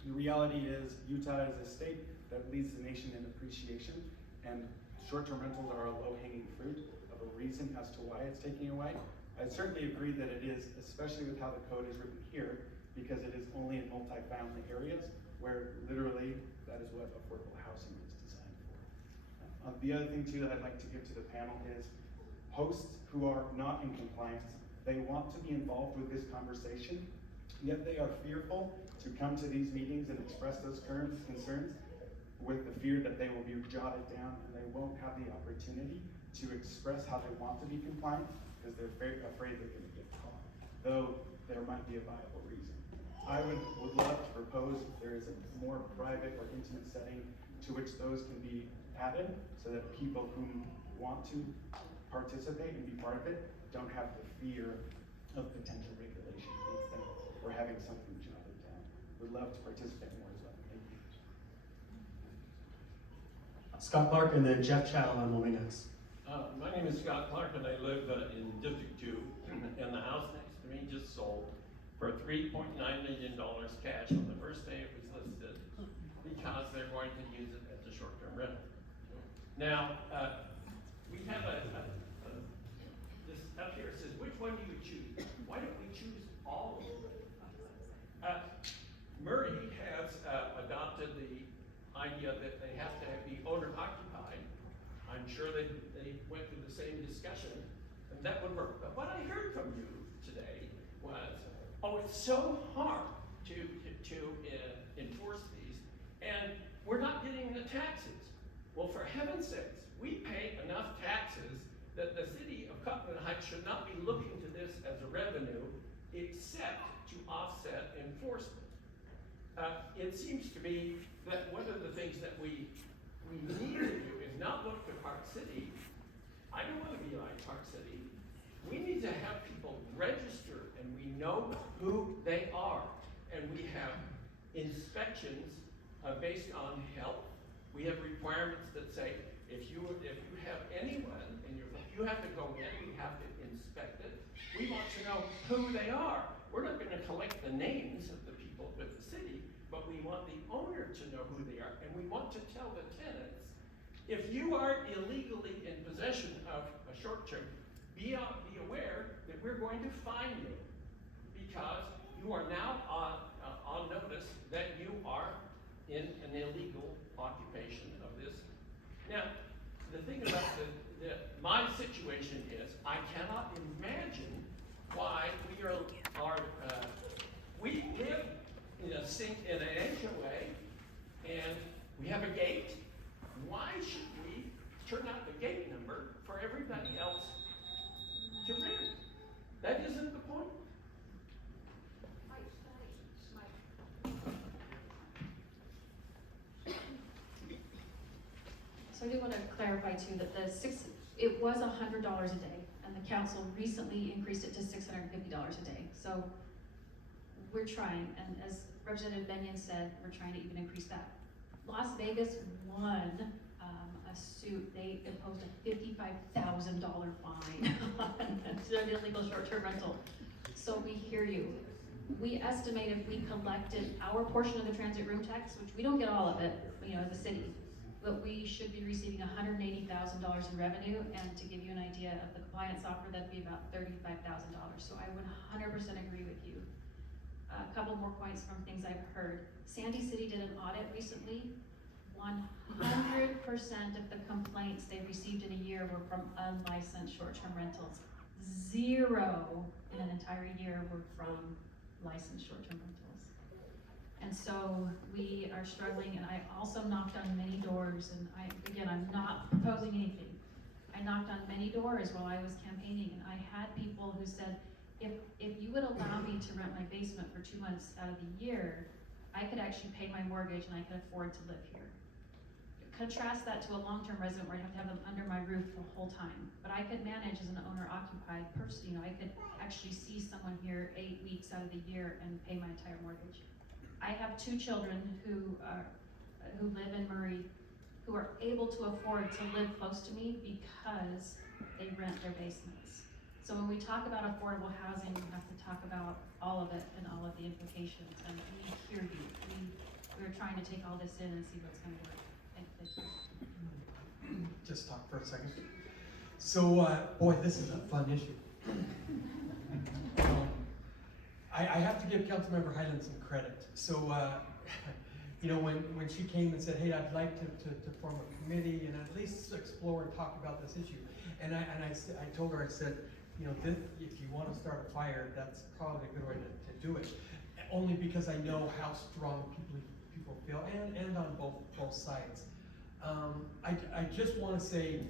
The reality is Utah is a state that leads the nation in appreciation, and short-term rentals are a low-hanging fruit of a reason as to why it's taking away. I certainly agree that it is, especially with how the code is written here, because it is only in multifamily areas where literally that is what affordable housing is designed for. The other thing too that I'd like to give to the panel is hosts who are not in compliance, they want to be involved with this conversation, yet they are fearful to come to these meetings and express those concerns with the fear that they will be jotted down and they won't have the opportunity to express how they want to be compliant because they're very afraid they're going to get caught, though there might be a viable reason. I would love to propose if there is a more private or intimate setting to which those can be added so that people who want to participate and be part of it don't have the fear of potential regulation against them or having something jotted down. Would love to participate more as well. Thank you. Scott Clark, and then Jeff Challen will be next. My name is Scott Clark, and I live in District 2, and the house next to me just sold for $3.9 million cash on the first day it was listed, because they're going to use it as a short-term rental. Now, we have this up here, it says, which one do you choose? Why don't we choose all of them? Murray has adopted the idea that they have to be owner occupied. I'm sure they went through the same discussion, and that would work. But what I heard from you today was, oh, it's so hard to enforce these, and we're not getting the taxes. Well, for heaven's sakes, we pay enough taxes that the city of Cottonwood Heights should not be looking to this as a revenue, except to offset enforcement. It seems to me that one of the things that we need to do is not look to Park City. I don't want to be like Park City. We need to have people register, and we know who they are. And we have inspections based on health. We have requirements that say, if you have anyone, and you have to go in, we have to inspect it. We want to know who they are. We're not going to collect the names of the people with the city, but we want the owner to know who they are, and we want to tell the tenants, if you are illegally in possession of a short-term, be aware that we're going to fine you, because you are now on notice that you are in an illegal occupation of this. Now, the thing about my situation is, I cannot imagine why we live in an HOA, and we have a gate. Why should we turn out the gate number for everybody else to rent? That isn't the point. So I do want to clarify too that it was $100 a day, and the council recently increased it to $650 a day. So we're trying, and as Representative Benyon said, we're trying to even increase that. Las Vegas won a suit. They imposed a $55,000 fine on an illegal short-term rental. So we hear you. We estimate if we collected our portion of the transit room tax, which we don't get all of it, as a city, but we should be receiving $180,000 in revenue, and to give you an idea of the compliance software, that'd be about $35,000. So I would 100% agree with you. A couple more points from things I've heard. Sandy City did an audit recently. 100% of the complaints they received in a year were from unlicensed short-term rentals. 0 in an entire year were from licensed short-term rentals. And so we are struggling, and I also knocked on many doors, and I'm not proposing anything. I knocked on many doors while I was campaigning, and I had people who said, if you would allow me to rent my basement for 2 months out of the year, I could actually pay my mortgage and I could afford to live here. Contrast that to a long-term resident where I have to have them under my roof the whole time. But I could manage as an owner-occupied person. I could actually see someone here 8 weeks out of the year and pay my entire mortgage. I have 2 children who live in Murray, who are able to afford to live close to me because they rent their basements. So when we talk about affordable housing, we have to talk about all of it and all of the implications. And we hear you. We're trying to take all this in and see what's going to work. Thank you. Just talk for a second. So, boy, this is a fun issue. I have to give Councilmember Highland some credit. So, when she came and said, hey, I'd like to form a committee and at least explore and talk about this issue. And I told her, I said, if you want to start a fire, that's probably a good way to do it. Only because I know how strong people feel, and on both sides. I just want to say,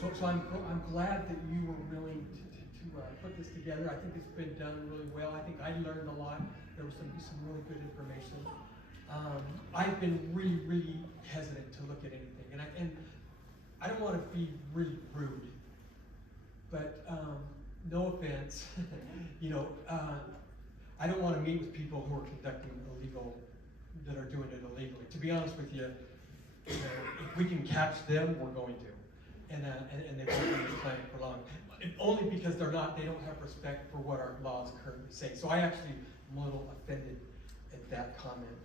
so I'm glad that you were willing to put this together. I think it's been done really well. I think I learned a lot. There was some really good information. I've been really hesitant to look at anything, and I don't want to be really rude, but no offense, I don't want to meet with people who are conducting that are doing it illegally. To be honest with you, if we can catch them, we're going to. And they won't be playing for long. Only because they don't have respect for what our laws currently say. So I actually am a little offended at that comment.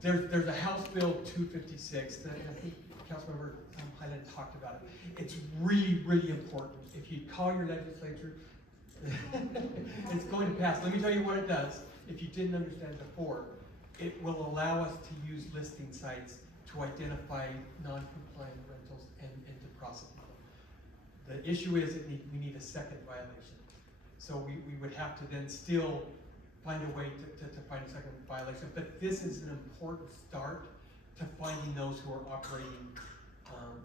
There's a House Bill 256 that I think Councilmember Highland talked about it. It's really, really important. If you call your legislature, it's going to pass. Let me tell you what it does. If you didn't understand before, it will allow us to use listing sites to identify non-compliant rentals and to prosecute them. The issue is we need a second violation. So we would have to then still find a way to find a second violation. But this is an important start to finding those who are operating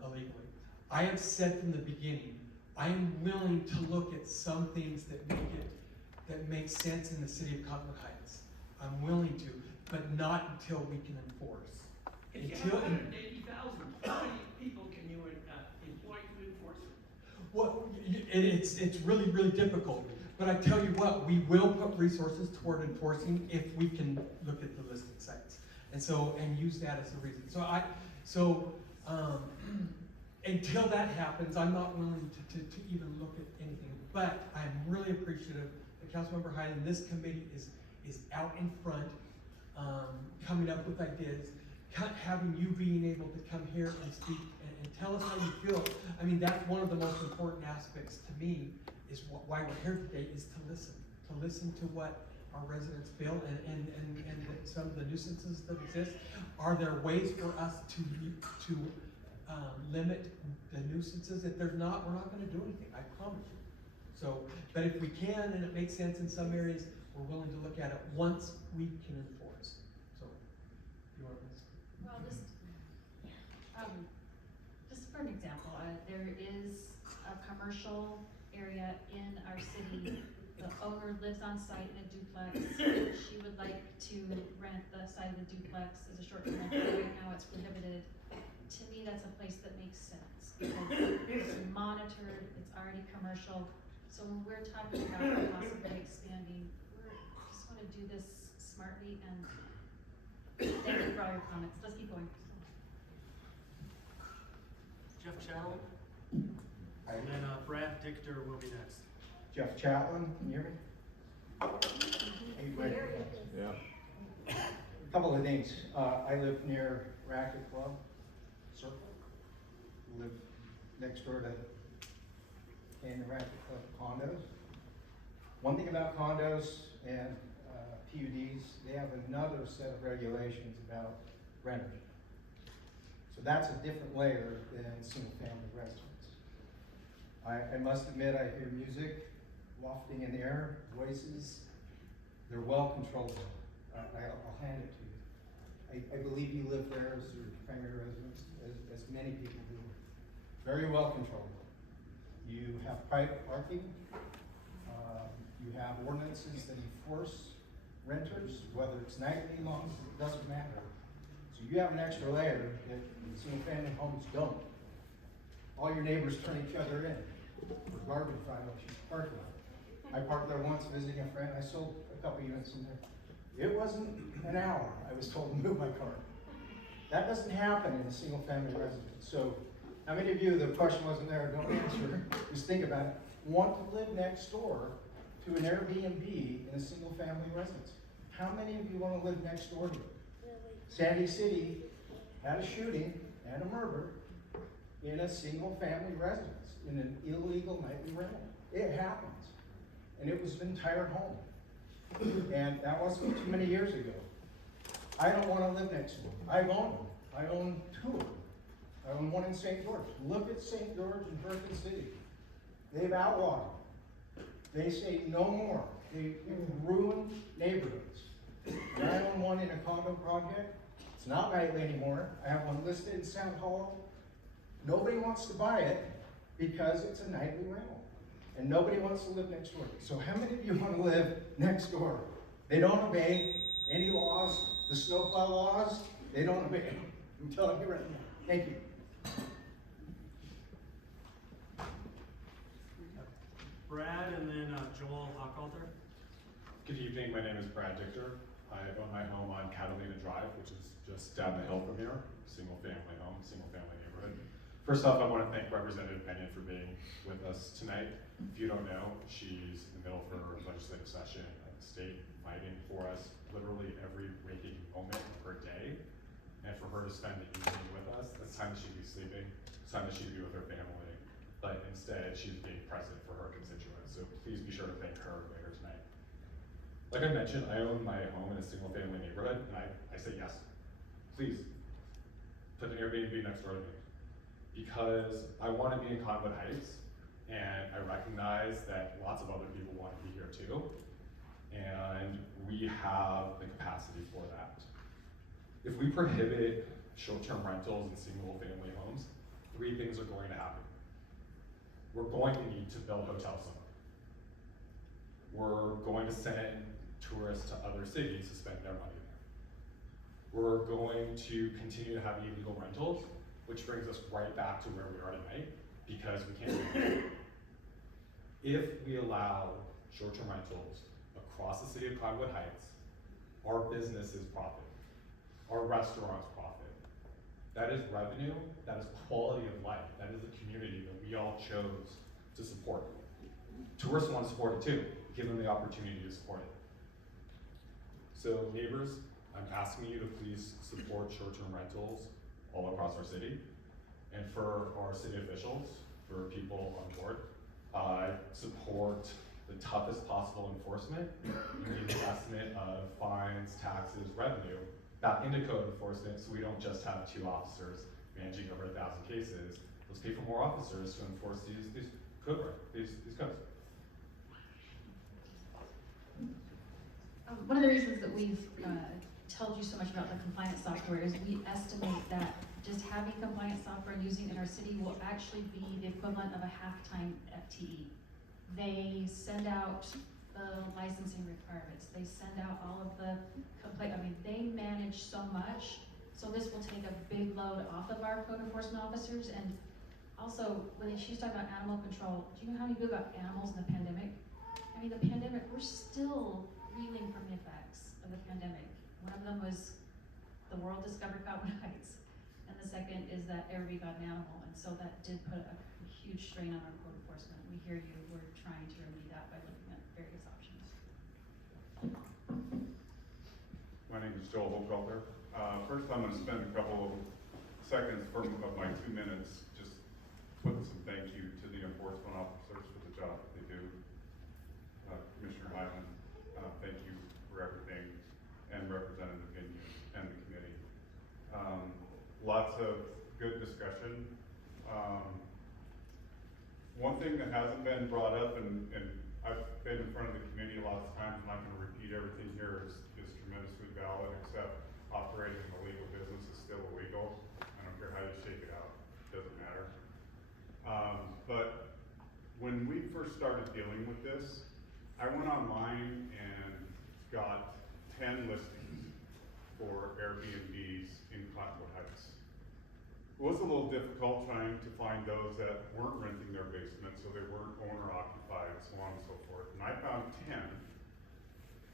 illegally. I have said from the beginning, I am willing to look at some things that make sense in the city of Cottonwood Heights. I'm willing to, but not until we can enforce. If you have 180,000, how many people can you employ to enforce it? Well, it's really, really difficult. But I tell you what, we will put resources toward enforcing if we can look at the listed sites. And use that as a reason. Until that happens, I'm not willing to even look at anything. But I'm really appreciative that Councilmember Hyde and this committee is out in front, coming up with ideas, having you being able to come here and speak and tell us how you feel. I mean, that's one of the most important aspects to me, is why we're here today, is to listen to what our residents feel and some of the nuisances that exist. Are there ways for us to limit the nuisances? If there's not, we're not going to do anything, I promise you. So, but if we can and it makes sense in some areas, we're willing to look at it once we can enforce. So, you want to? Well, just for an example, there is a commercial area in our city. The owner lives on site in a duplex. She would like to rent the side of the duplex as a short-term rental. Right now it's prohibited. To me, that's a place that makes sense because it's monitored, it's already commercial. So when we're talking about possibly expanding, we just want to do this smartly, and thank you for all your comments. Let's keep going. Jeff Chatelain, and then Brad Dichter will be next. Jeff Chatelain, can you hear me? Yeah. A couple of things. I live near Racket Club Circle. Live next door to Canyon Racket Club condos. One thing about condos and PUDs, they have another set of regulations about renters. So that's a different layer than single-family residence. I must admit, I hear music wafting in the air, voices. They're well controlled. I'll hand it to you. I believe you live there as your primary residence, as many people do. Very well controlled. You have private parking. You have ordinances that enforce renters, whether it's nightly, long, it doesn't matter. So you have an extra layer that single-family homes don't. All your neighbors turn each other in for garbage violations, parking lot. I parked there once visiting a friend. I sold a couple units in there. It wasn't an hour. I was told to move my car. That doesn't happen in a single-family residence. So, how many of you, the question wasn't there, don't answer, just think about it, want to live next door to an Airbnb in a single-family residence? How many of you want to live next door to it? Sandy City had a shooting and a murder in a single-family residence, in an illegal nightly rental. It happens. And it was an entire home. And that wasn't too many years ago. I don't want to live next door. I've owned them. I own two of them. I own one in St. George. Look at St. George and Berkeley City. They've outlawed them. They say no more. They ruin neighborhoods. And I own one in a condo project. It's not nightly anymore. I have one listed in Sound Hollow. Nobody wants to buy it because it's a nightly rental. And nobody wants to live next door. So how many of you want to live next door? They don't obey any laws, the snowplow laws, they don't obey them. I'm telling you right now. Thank you. Brad and then Joel Hochalter. Good evening, my name is Brad Dichter. I own my home on Catalina Drive, which is just down the hill from here, single family home, single family neighborhood. First off, I want to thank Representative Pena for being with us tonight. If you don't know, she's in the middle of her legislative session at the state, fighting for us literally every waking moment of her day. And for her to spend the evening with us, that's time that she'd be sleeping, it's time that she'd be with her family. But instead, she's being present for her constituents. So please be sure to thank her later tonight. Like I mentioned, I own my home in a single family neighborhood, and I say yes. Please, put an Airbnb next door to me. Because I want to be in Cottonwood Heights, and I recognize that lots of other people want to be here too. And we have the capacity for that. If we prohibit short-term rentals and single family homes, 3 things are going to happen. We're going to need to build hotels somewhere. We're going to send tourists to other cities to spend their money there. We're going to continue to have illegal rentals, which brings us right back to where we are tonight, because we can't do that. If we allow short-term rentals across the city of Cottonwood Heights, our businesses profit, our restaurants profit. That is revenue, that is quality of life, that is the community that we all chose to support. Tourists want to support it too, give them the opportunity to support it. So neighbors, I'm asking you to please support short-term rentals all across our city. And for our city officials, for people on board, I support the toughest possible enforcement and the investment of fines, taxes, revenue back into code enforcement, so we don't just have 2 officers managing over 1,000 cases. Let's pay for more officers to enforce these codes. One of the reasons that we've told you so much about the compliance software is we estimate that just having compliance software and using it in our city will actually be the equivalent of a half-time FTE. They send out the licensing requirements, they send out all of the they manage so much, so this will take a big load off of our code enforcement officers. And also, when she's talking about animal control, do you know how many people got animals in the pandemic? I mean, the pandemic, we're still reeling from the effects of the pandemic. One of them was the world discovered Cottonwood Heights, and the second is that everybody got an animal, and so that did put a huge strain on our code enforcement. We hear you, we're trying to remedy that by looking at various options. My name is Joel Holtfelder. First, I'm going to spend a couple of seconds of my 2 minutes just putting some thank you to the enforcement officers for the job that they do. Commissioner Hyland, thank you for everything, and Representative Binion and the committee. Lots of good discussion. One thing that hasn't been brought up, and I've been in front of the committee a lot of times, I'm not going to repeat everything here, is tremendously valid, except operating an illegal business is still illegal. I don't care how you shake it out, it doesn't matter. But when we first started dealing with this, I went online and got 10 listings for Airbnbs in Cottonwood Heights. It was a little difficult trying to find those that weren't renting their basement, so they weren't owner occupied, so on and so forth. And I found 10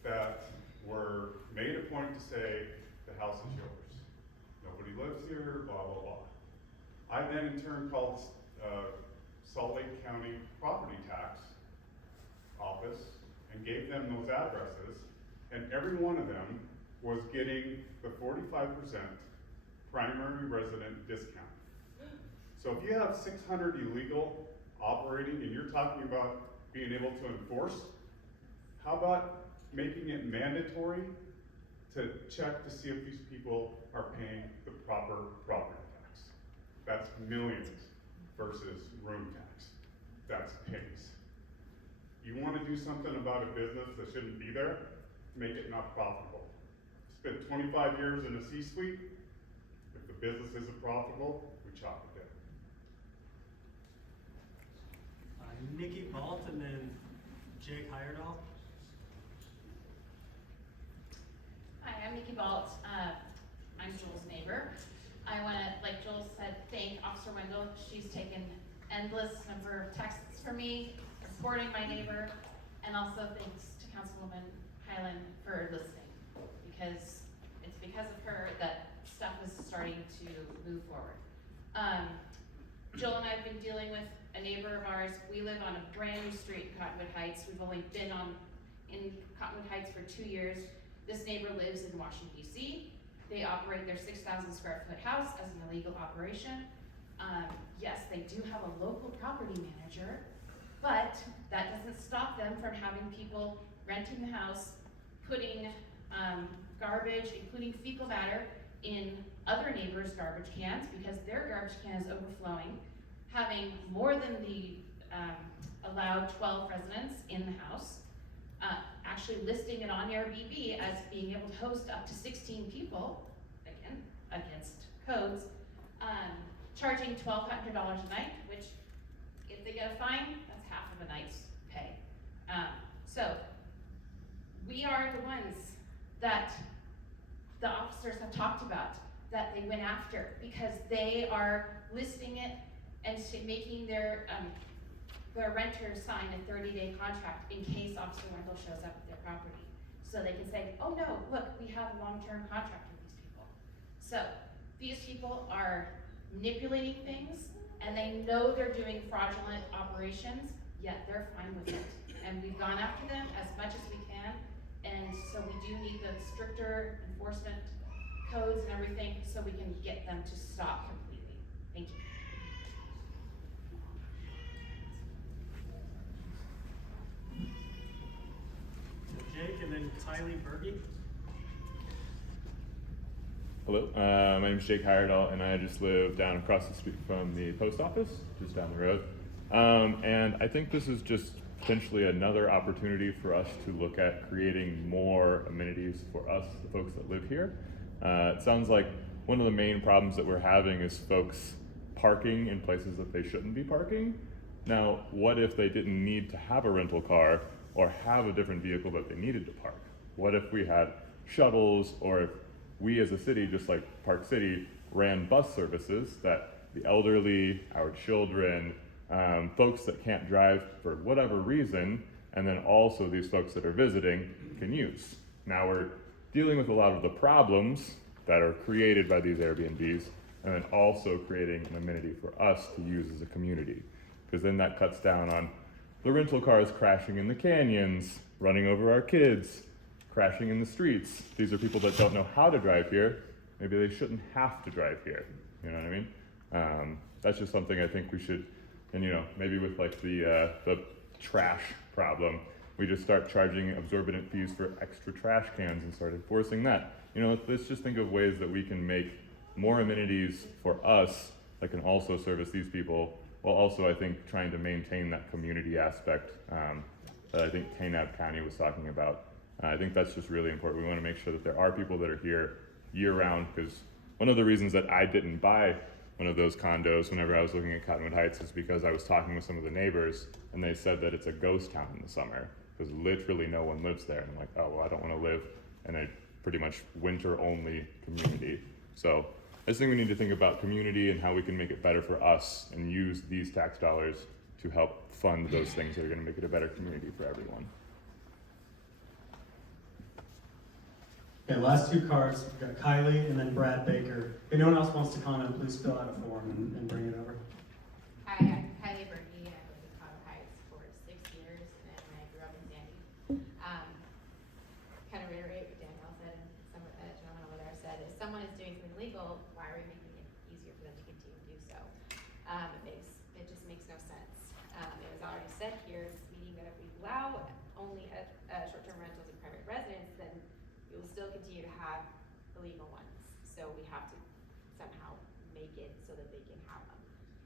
that were made a point to say, the house is yours. Nobody lives here, blah, blah, blah. I then in turn called Salt Lake County Property Tax Office and gave them those addresses, and every one of them was getting the 45% primary resident discount. So if you have 600 illegal operating and you're talking about being able to enforce, how about making it mandatory to check to see if these people are paying the proper property tax? That's millions versus room tax. That's pennies. You want to do something about a business that shouldn't be there, make it not profitable. Spent 25 years in a C-suite. If the business isn't profitable, we chop it down. Nikki Balt and then Jake Heyerdahl. Hi, I'm Nikki Balt. I'm Joel's neighbor. I want to, like Joel said, thank Officer Wendell. She's taken endless number of texts from me, supporting my neighbor, and also thanks to Councilwoman Hyland for listening, because it's because of her that stuff was starting to move forward. Jill and I have been dealing with a neighbor of ours. We live on a brand new street in Cottonwood Heights. We've only been in Cottonwood Heights for 2 years. This neighbor lives in Washington, D.C. They operate their 6,000 square foot house as an illegal operation. Yes, they do have a local property manager, but that doesn't stop them from having people renting the house, putting garbage, including fecal matter, in other neighbors' garbage cans because their garbage can is overflowing, having more than the allowed 12 residents in the house, actually listing it on Airbnb as being able to host up to 16 people, again, against codes, charging $1,200 a night, which if they get a fine, that's half of a night's pay. So we are the ones that the officers have talked about, that they went after, because they are listing it and making their renters sign a 30-day contract in case Officer Wendell shows up at their property. So they can say, oh no, look, we have a long-term contract with these people. So these people are manipulating things, and they know they're doing fraudulent operations, yet they're fine with it. And we've gone after them as much as we can, and so we do need the stricter enforcement codes and everything so we can get them to stop completely. Thank you. Jake, and then Tylee Berge. Hello, my name is Jake Heyerdahl, and I just live down across the street from the post office, just down the road. And I think this is just potentially another opportunity for us to look at creating more amenities for us, the folks that live here. It sounds like one of the main problems that we're having is folks parking in places that they shouldn't be parking. Now, what if they didn't need to have a rental car or have a different vehicle that they needed to park? What if we had shuttles, or if we as a city, just like Park City, ran bus services that the elderly, our children, folks that can't drive for whatever reason, and then also these folks that are visiting can use. Now we're dealing with a lot of the problems that are created by these Airbnbs, and then also creating an amenity for us to use as a community. Because then that cuts down on the rental cars crashing in the canyons, running over our kids, crashing in the streets. These are people that don't know how to drive here. Maybe they shouldn't have to drive here. You know what I mean? That's just something I think we should, and you know, maybe with like the trash problem, we just start charging absorbent fees for extra trash cans and start enforcing that. You know, let's just think of ways that we can make more amenities for us that can also service these people, while also, I think, trying to maintain that community aspect that I think Kanab County was talking about. I think that's just really important. We want to make sure that there are people that are here year-round, because one of the reasons that I didn't buy one of those condos whenever I was looking at Cottonwood Heights is because I was talking with some of the neighbors, and they said that it's a ghost town in the summer, because literally no one lives there. And I'm like, oh, well, I don't want to live in a pretty much winter-only community. So I just think we need to think about community and how we can make it better for us and use these tax dollars to help fund those things that are going to make it a better community for everyone. Okay, last two cards, we've got Kylie and then Brad Baker. If anyone else wants to comment, please fill out a form and bring it over. Hi, I'm Kylie Berge. I lived in Cottonwood Heights for 6 years, and I grew up in Sandy. Kind of reiterate what Danielle said and some of the gentleman over there said, if someone is doing something illegal, why are we making it easier for them to continue to do so? It just makes no sense. It was already said here in this meeting that if we allow only short-term rentals in private residence, then we will still continue to have illegal ones. So we have to somehow make it so that they can have them.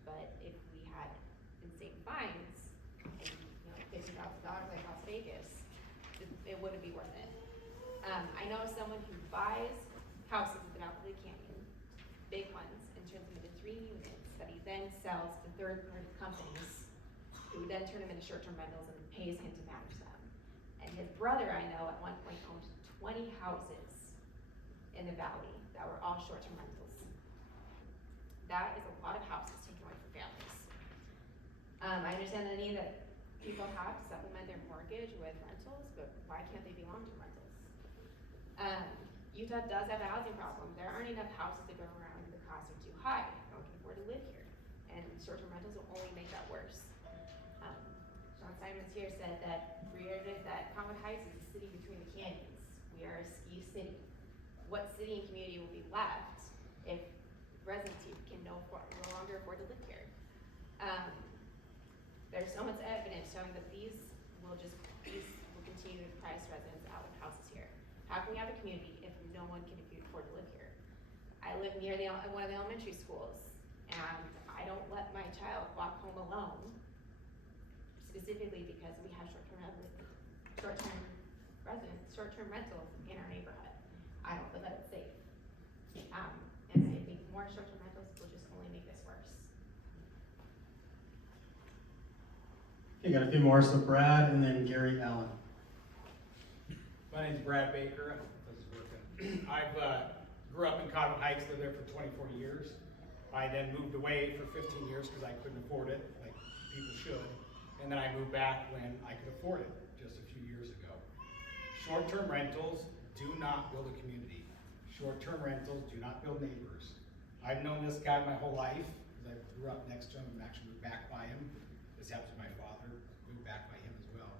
But if we had insane fines and $50,000 like Las Vegas, it wouldn't be worth it. I know someone who buys houses in the Mount Lake Canyon, big ones, and turns them into 3 units that he then sells to third-party companies who then turn them into short-term rentals and pays him to manage them. And his brother, I know, at one point owned 20 houses in the valley that were all short-term rentals. That is a lot of houses taken away from families. I understand the need that people have to supplement their mortgage with rentals, but why can't they be long-term rentals? Utah does have a housing problem. There aren't enough houses to go around and the costs are too high. No one can afford to live here. And short-term rentals will only make that worse. Sean Simons here said that reiterated that Conwood Heights is a city between the canyons. We are a ski city. What city and community will be left if residents here can no longer afford to live here? There's so much evidence showing that these will continue to price residents out of houses here. How can we have a community if no one can afford to live here? I live near one of the elementary schools, and I don't let my child walk home alone, specifically because we have short-term rentals in our neighborhood. I don't feel that it's safe. And I think more short-term rentals will just only make this worse. Okay, got a few more. So Brad and then Gary Allen. My name's Brad Baker. This is working. I grew up in Cottonwood Heights, lived there for 24 years. I then moved away for 15 years because I couldn't afford it, like people should. And then I moved back when I could afford it, just a few years ago. Short-term rentals do not build a community. Short-term rentals do not build neighbors. I've known this guy my whole life, because I grew up next to him and actually moved back by him. This happens to my father, moved back by him as well.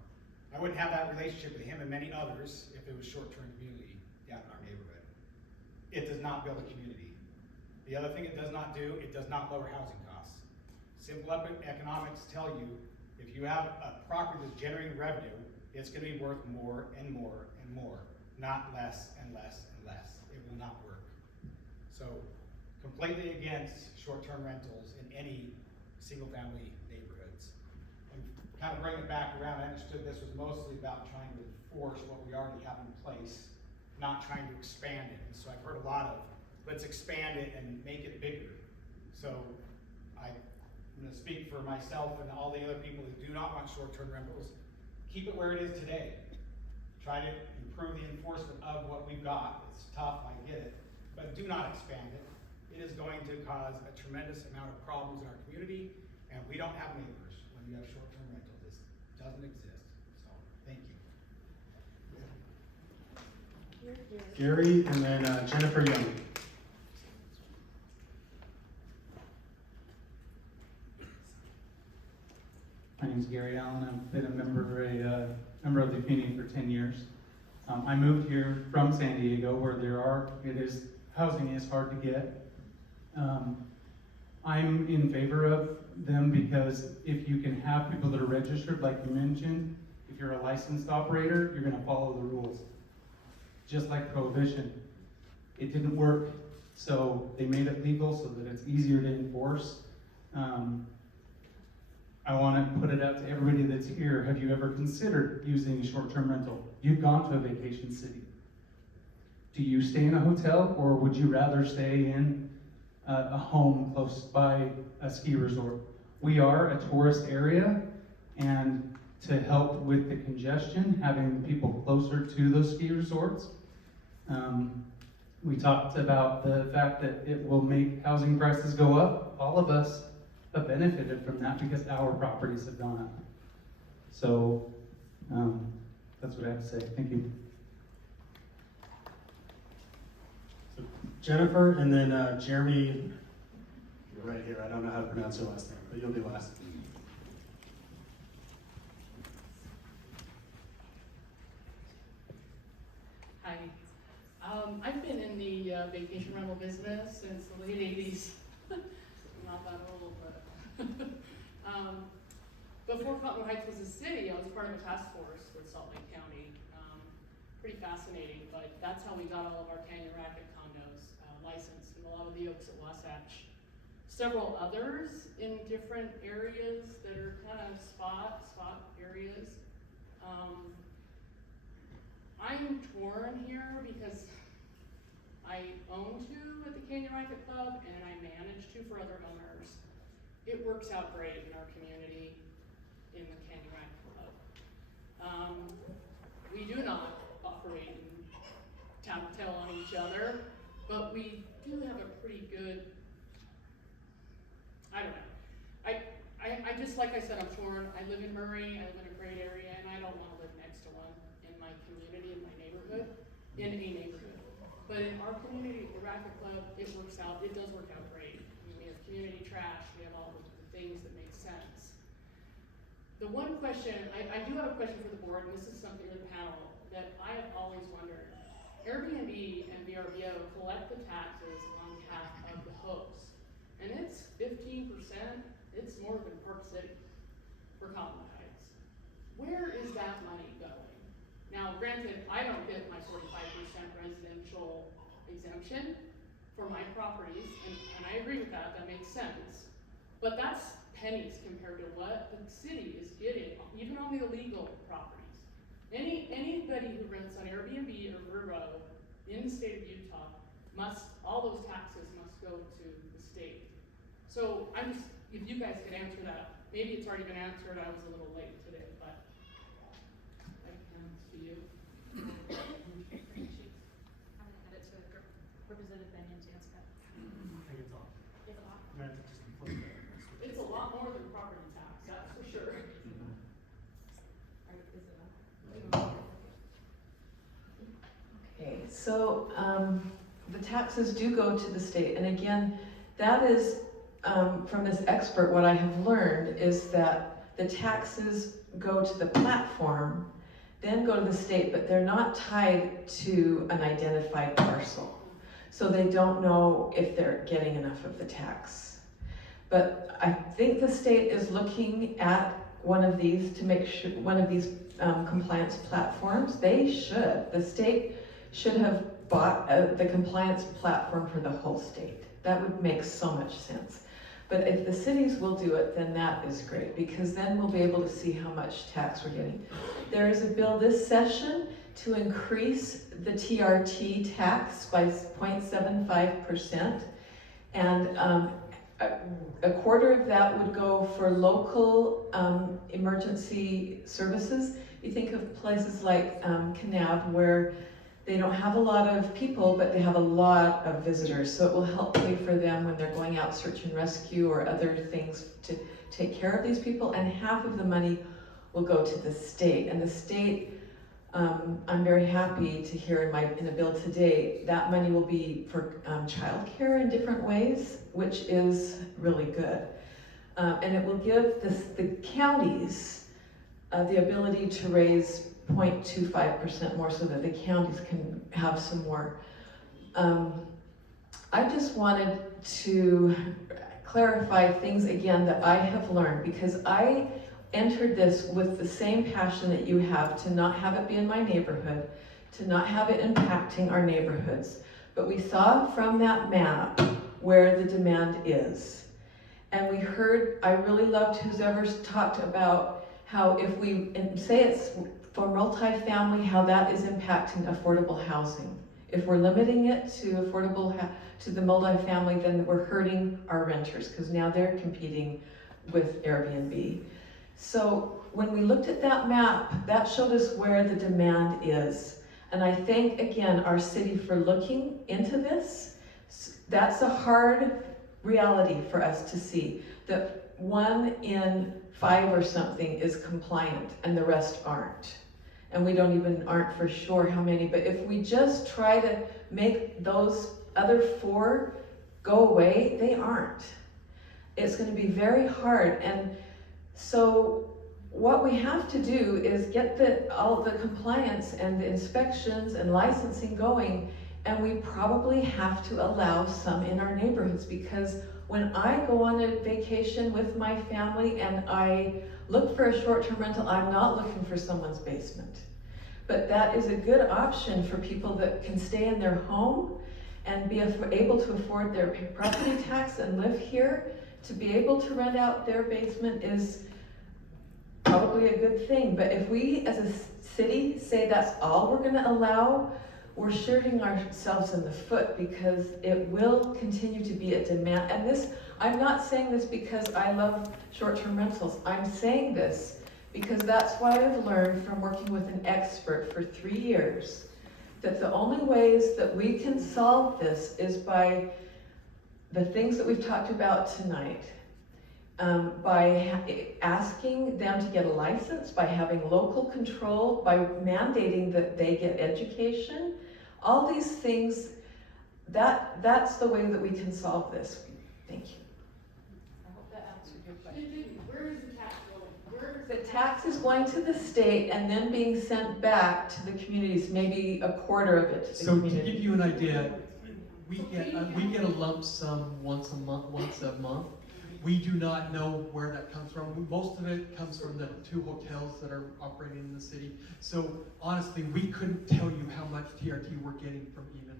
I wouldn't have that relationship with him and many others if it was short-term community down in our neighborhood. It does not build a community. The other thing it does not do, it does not lower housing costs. Simple economics tell you, if you have a property that's generating revenue, it's gonna be worth more and more and more, not less and less and less. It will not work. So, completely against short-term rentals in any single-family neighborhoods. And kind of bring it back around, I understood this was mostly about trying to enforce what we already have in place, not trying to expand it. And so I've heard a lot of, let's expand it and make it bigger. So I'm gonna speak for myself and all the other people who do not want short-term rentals. Keep it where it is today. Try to improve the enforcement of what we've got. It's tough, I get it, but do not expand it. It is going to cause a tremendous amount of problems in our community, and we don't have neighbors when you have short-term rentals. This doesn't exist. So, thank you. Gary and then Jennifer Young. My name is Gary Allen. I've been a member of the community for 10 years. I moved here from San Diego, where housing is hard to get. I'm in favor of them because if you can have people that are registered, like you mentioned, if you're a licensed operator, you're going to follow the rules. Just like prohibition. It didn't work, so they made it legal so that it's easier to enforce. I want to put it out to everybody that's here. Have you ever considered using a short-term rental? You've gone to a vacation city. Do you stay in a hotel, or would you rather stay in a home close by a ski resort? We are a tourist area, and to help with the congestion, having people closer to those ski resorts, we talked about the fact that it will make housing prices go up. All of us have benefited from that because our properties have gone up. So that's what I have to say. Thank you. So Jennifer and then Jeremy, you're right here. I don't know how to pronounce your last name, but you'll be last. Hi. I've been in the vacation rental business since the late 80s. Not that old, but before Cottonwood Heights was a city, I was part of a task force with Salt Lake County. Pretty fascinating, but that's how we got all of our Canyon Racket condos licensed, and a lot of the Oaks at Wasatch. Several others in different areas that are kind of spot areas. I'm torn here because I own two at the Canyon Racket Club and I manage two for other owners. It works out great in our community in the Canyon Racket Club. We do not operate and tattletale on each other, but we do have a pretty good, I don't know. I just, like I said, I'm torn. I live in Murray, I live in a great area, and I don't want to live next to one in my community, in my neighborhood, in a neighborhood. But in our community, the Racket Club, it does work out great. I mean, we have community trash, we have all the things that make sense. The one question, I do have a question for the board, and this is something for the panel, that I have always wondered. Airbnb and VRBO collect the taxes on behalf of the host. And it's 15%, it's more than Park City for Cottonwood Heights. Where is that money going? Now, granted, I don't get my 45% residential exemption for my properties, and I agree with that, that makes sense. But that's pennies compared to what the city is getting, even on the illegal properties. Anybody who rents on Airbnb or Vrbo in the state of Utah all those taxes must go to the state. So if you guys could answer that, maybe it's already been answered, I was a little late today, but I can see you. I'm gonna add it to Representative Benion's answer. I think it's off. Is it off? I have to just flip it. It's a lot more than property tax, that's for sure. Okay, so the taxes do go to the state, and again, that is, from this expert, what I have learned is that the taxes go to the platform, then go to the state, but they're not tied to an identified parcel. So they don't know if they're getting enough of the tax. But I think the state is looking at one of these to make sure, one of these compliance platforms. The state should have bought the compliance platform for the whole state. That would make so much sense. But if the cities will do it, then that is great, because then we'll be able to see how much tax we're getting. There is a bill this session to increase the TRT tax by 0.75%. And a quarter of that would go for local emergency services. You think of places like Kanab, where they don't have a lot of people, but they have a lot of visitors. So it will help pay for them when they're going out search and rescue or other things to take care of these people. And half of the money will go to the state. And the state, I'm very happy to hear in the bill today, that money will be for childcare in different ways, which is really good. And it will give the counties the ability to raise 0.25% more so that the counties can have some more. I just wanted to clarify things again that I have learned, because I entered this with the same passion that you have, to not have it be in my neighborhood, to not have it impacting our neighborhoods. But we saw from that map where the demand is. And we heard, I really loved whoever's talked about how if we say it's for multifamily, how that is impacting affordable housing. If we're limiting it to to the multifamily, then we're hurting our renters, because now they're competing with Airbnb. So when we looked at that map, that showed us where the demand is. And I thank, again, our city for looking into this. That's a hard reality for us to see, that 1 in 5 or something is compliant and the rest aren't. And we aren't for sure how many, but if we just try to make those other 4 go away, they aren't. It's going to be very hard. And so what we have to do is get all the compliance and the inspections and licensing going, and we probably have to allow some in our neighborhoods, because when I go on a vacation with my family and I look for a short-term rental, I'm not looking for someone's basement. But that is a good option for people that can stay in their home and be able to afford their property tax and live here. To be able to rent out their basement is probably a good thing. But if we as a city say that's all we're going to allow, we're shooting ourselves in the foot, because it will continue to be a demand. And this, I'm not saying this because I love short-term rentals. I'm saying this because that's what I've learned from working with an expert for 3 years, that the only ways that we can solve this is by the things that we've talked about tonight. By asking them to get a license, by having local control, by mandating that they get education. All these things That's the way that we can solve this. Thank you. I hope that answered your question. Where is the tax going? Where? The tax is going to the state and then being sent back to the communities, maybe a quarter of it to the So to community. give you an idea, we get a lump sum once a month. We do not know where that comes from. Most of it comes from the 2 hotels that are operating in the city. So honestly, we couldn't tell you how much TRT we're getting from even,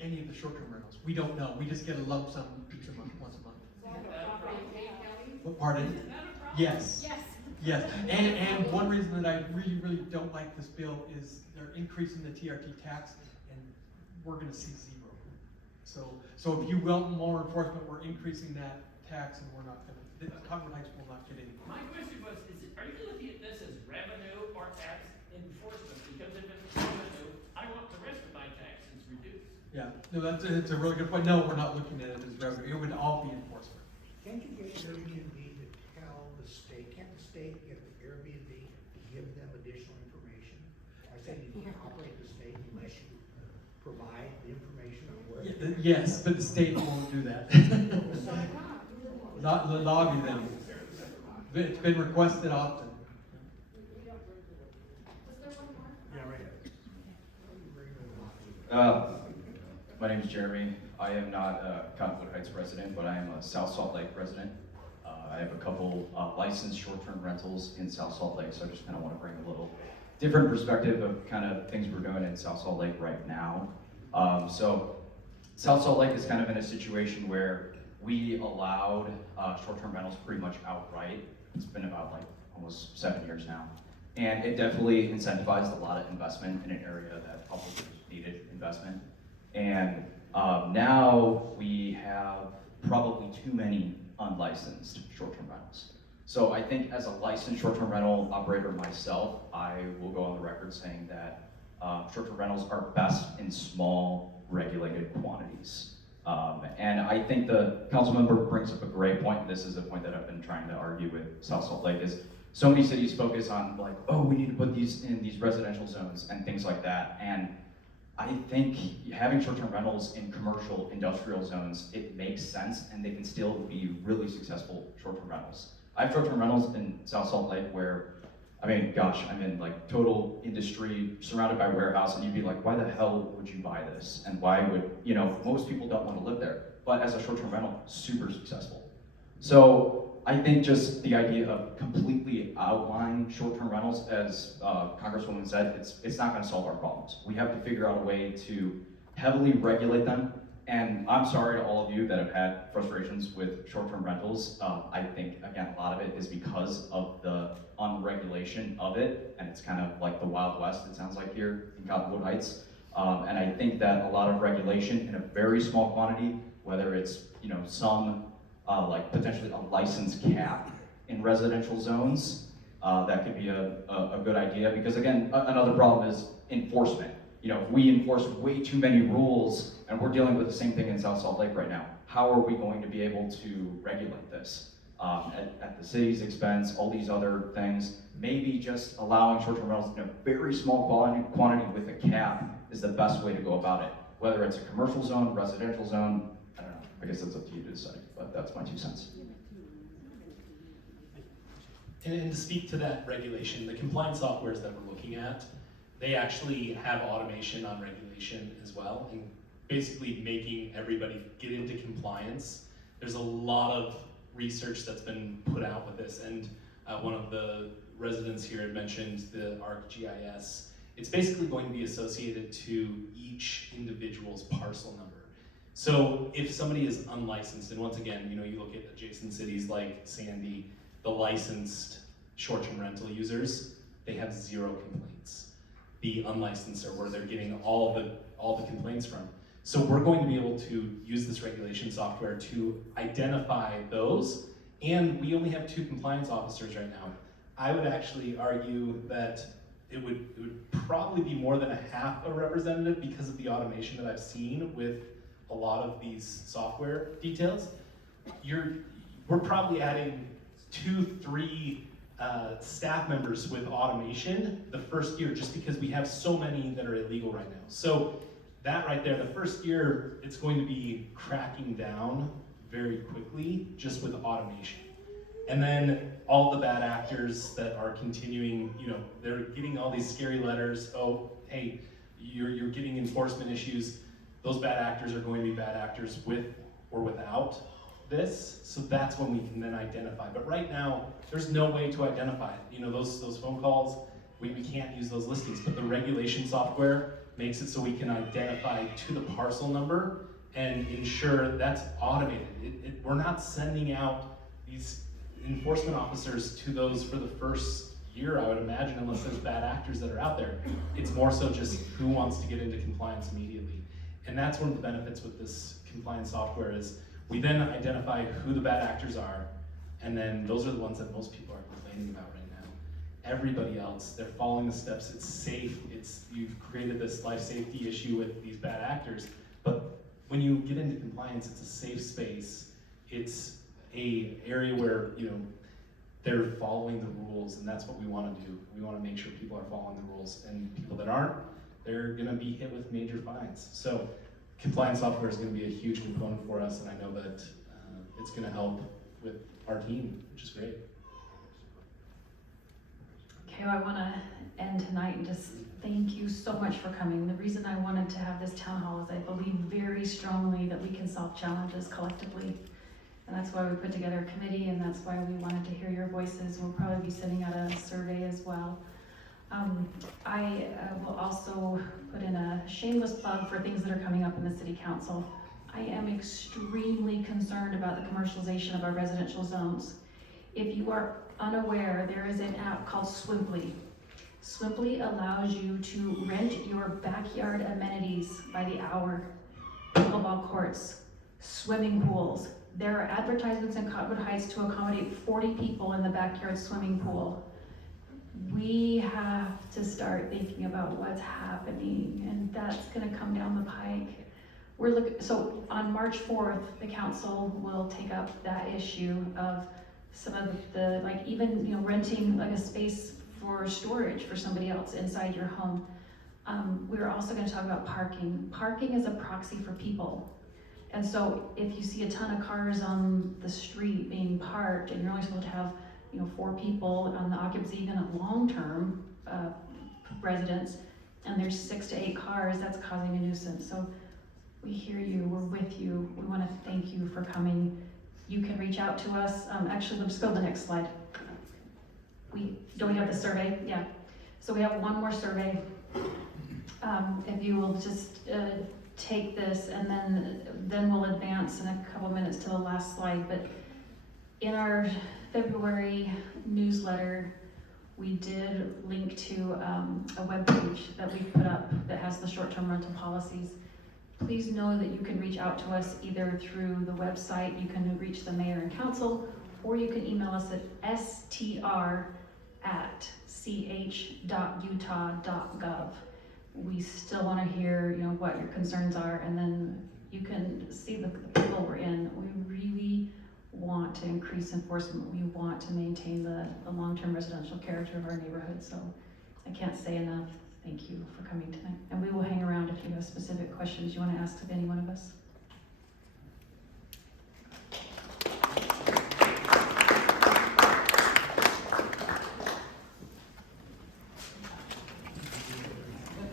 any of the short-term rentals. We don't know. We just get a lump sum each a month, once a month. What, pardon? Yes. Yes. And one reason that I really, really don't like this bill is they're increasing the TRT tax, and we're gonna see 0. So if you want more enforcement, we're increasing that tax, and we're not gonna, Cottonwood Heights will not get any. My question was, are you looking at this as revenue or tax enforcement? Because if it's revenue, I want the rest of my taxes reduced. Yeah, no, it's a really good point. No, we're not looking at it as revenue. It would all be enforcement. Can't you get Airbnb to tell the state, can't the state get the Airbnb to give them additional information? I say you can't operate the state unless you provide the information on where. Yes, but the state won't do that. Not lobby them. It's been requested often. My name is Jeremy. I am not a Cottonwood Heights resident, but I am a South Salt Lake resident. I have a couple licensed short-term rentals in South Salt Lake, so I just kind of want to bring a little different perspective of kind of things we're doing in South Salt Lake right now. So South Salt Lake is kind of in a situation where we allowed short-term rentals pretty much outright. It's been about like almost 7 years now. And it definitely incentivized a lot of investment in an area that probably needed investment. And now we have probably too many unlicensed short-term rentals. So I think as a licensed short-term rental operator myself, I will go on the record saying that short-term rentals are best in small, regulated quantities. And I think the council member brings up a great point. This is a point that I've been trying to argue with South Salt Lake is so many cities focus on like, oh, we need to put these in these residential zones and things like that. And I think having short-term rentals in commercial industrial zones, it makes sense and they can still be really successful short-term rentals. I have short-term rentals in South Salt Lake where, I mean, gosh, I'm in like total industry surrounded by warehouse and you'd be like, why the hell would you buy this? And why would, most people don't want to live there. But as a short-term rental, super successful. So I think just the idea of completely outlying short-term rentals, as Congresswoman said, it's not going to solve our problems. We have to figure out a way to heavily regulate them. And I'm sorry to all of you that have had frustrations with short-term rentals. I think, again, a lot of it is because of the unregulation of it, and it's kind of like the Wild West, it sounds like here in Cottonwood Heights. And I think that a lot of regulation in a very small quantity, whether it's some like potentially a license cap in residential zones, that could be a good idea. Because again, another problem is enforcement. If we enforce way too many rules, and we're dealing with the same thing in South Salt Lake right now, how are we going to be able to regulate this? At the city's expense, all these other things, maybe just allowing short-term rentals in a very small quantity with a cap is the best way to go about it. Whether it's a commercial zone, residential zone, I don't know. I guess that's up to you to decide, but that's my 2 cents. And to speak to that regulation, the compliance softwares that we're looking at, they actually have automation on regulation as well, and basically making everybody get into compliance. There's a lot of research that's been put out with this, and one of the residents here had mentioned the ArcGIS. It's basically going to be associated to each individual's parcel number. So if somebody is unlicensed, and once again, you look at adjacent cities like Sandy, the licensed short-term rental users, they have 0 complaints. The unlicensed are where they're getting all the complaints from. So we're going to be able to use this regulation software to identify those, and we only have 2 compliance officers right now. I would actually argue that it would probably be more than a half a representative because of the automation that I've seen with a lot of these software details. We're probably adding 2-3 staff members with automation the first year, just because we have so many that are illegal right now. So that right there, the first year, it's going to be cracking down very quickly just with automation. And then all the bad actors that are continuing, you know, they're getting all these scary letters, oh, hey, you're getting enforcement issues. Those bad actors are going to be bad actors with or without this, so that's when we can then identify. But right now, there's no way to identify it. You know, those phone calls, we can't use those listings, but the regulation software makes it so we can identify to the parcel number and ensure that's automated. We're not sending out these enforcement officers to those for the first year, I would imagine, unless there's bad actors that are out there. It's more so just who wants to get into compliance immediately. And that's one of the benefits with this compliance software is we then identify who the bad actors are, and then those are the ones that most people are complaining about right now. Everybody else, they're following the steps, it's safe, you've created this life safety issue with these bad actors, but when you get into compliance, it's a safe space, it's a area where, you know, they're following the rules, and that's what we want to do. We want to make sure people are following the rules, and people that aren't, they're going to be hit with major fines. So compliance software is going to be a huge component for us, and I know that it's going to help with our team, which is great. Okay, well, I want to end tonight and just thank you so much for coming. The reason I wanted to have this town hall is I believe very strongly that we can solve challenges collectively. And that's why we put together a committee, and that's why we wanted to hear your voices. We'll probably be sending out a survey as well. I will also put in a shameless plug for things that are coming up in the city council. I am extremely concerned about the commercialization of our residential zones. If you are unaware, there is an app called Swimply. Swimply allows you to rent your backyard amenities by the hour. Pickleball courts, swimming pools. There are advertisements in Cottonwood Heights to accommodate 40 people in the backyard swimming pool. We have to start thinking about what's happening, and that's gonna come down the pike. So on March 4th, the council will take up that issue of some of the like even, you know, renting like a space for storage for somebody else inside your home. We're also gonna talk about parking. Parking is a proxy for people. And so if you see a ton of cars on the street being parked, and you're only supposed to have, you know, 4 people on the occupancy, even of long-term residents, and there's 6 to 8 cars, that's causing a nuisance. So we hear you, we're with you. We want to thank you for coming. You can reach out to us. Actually, let's go to the next slide. Don't we have the survey? Yeah. So we have one more survey. If you will just take this, and then we'll advance in a couple minutes to the last slide. But in our February newsletter, we did link to a webpage that we put up that has the short-term rental policies. Please know that you can reach out to us either through the website, you can reach the mayor and council, or you can email us at str@ch.utah.gov. We still want to hear, you know, what your concerns are, and then you can see the people we're in. We really want to increase enforcement. We want to maintain the long-term residential character of our neighborhood. So I can't say enough. Thank you for coming tonight. And we will hang around if you have specific questions you want to ask of any one of us.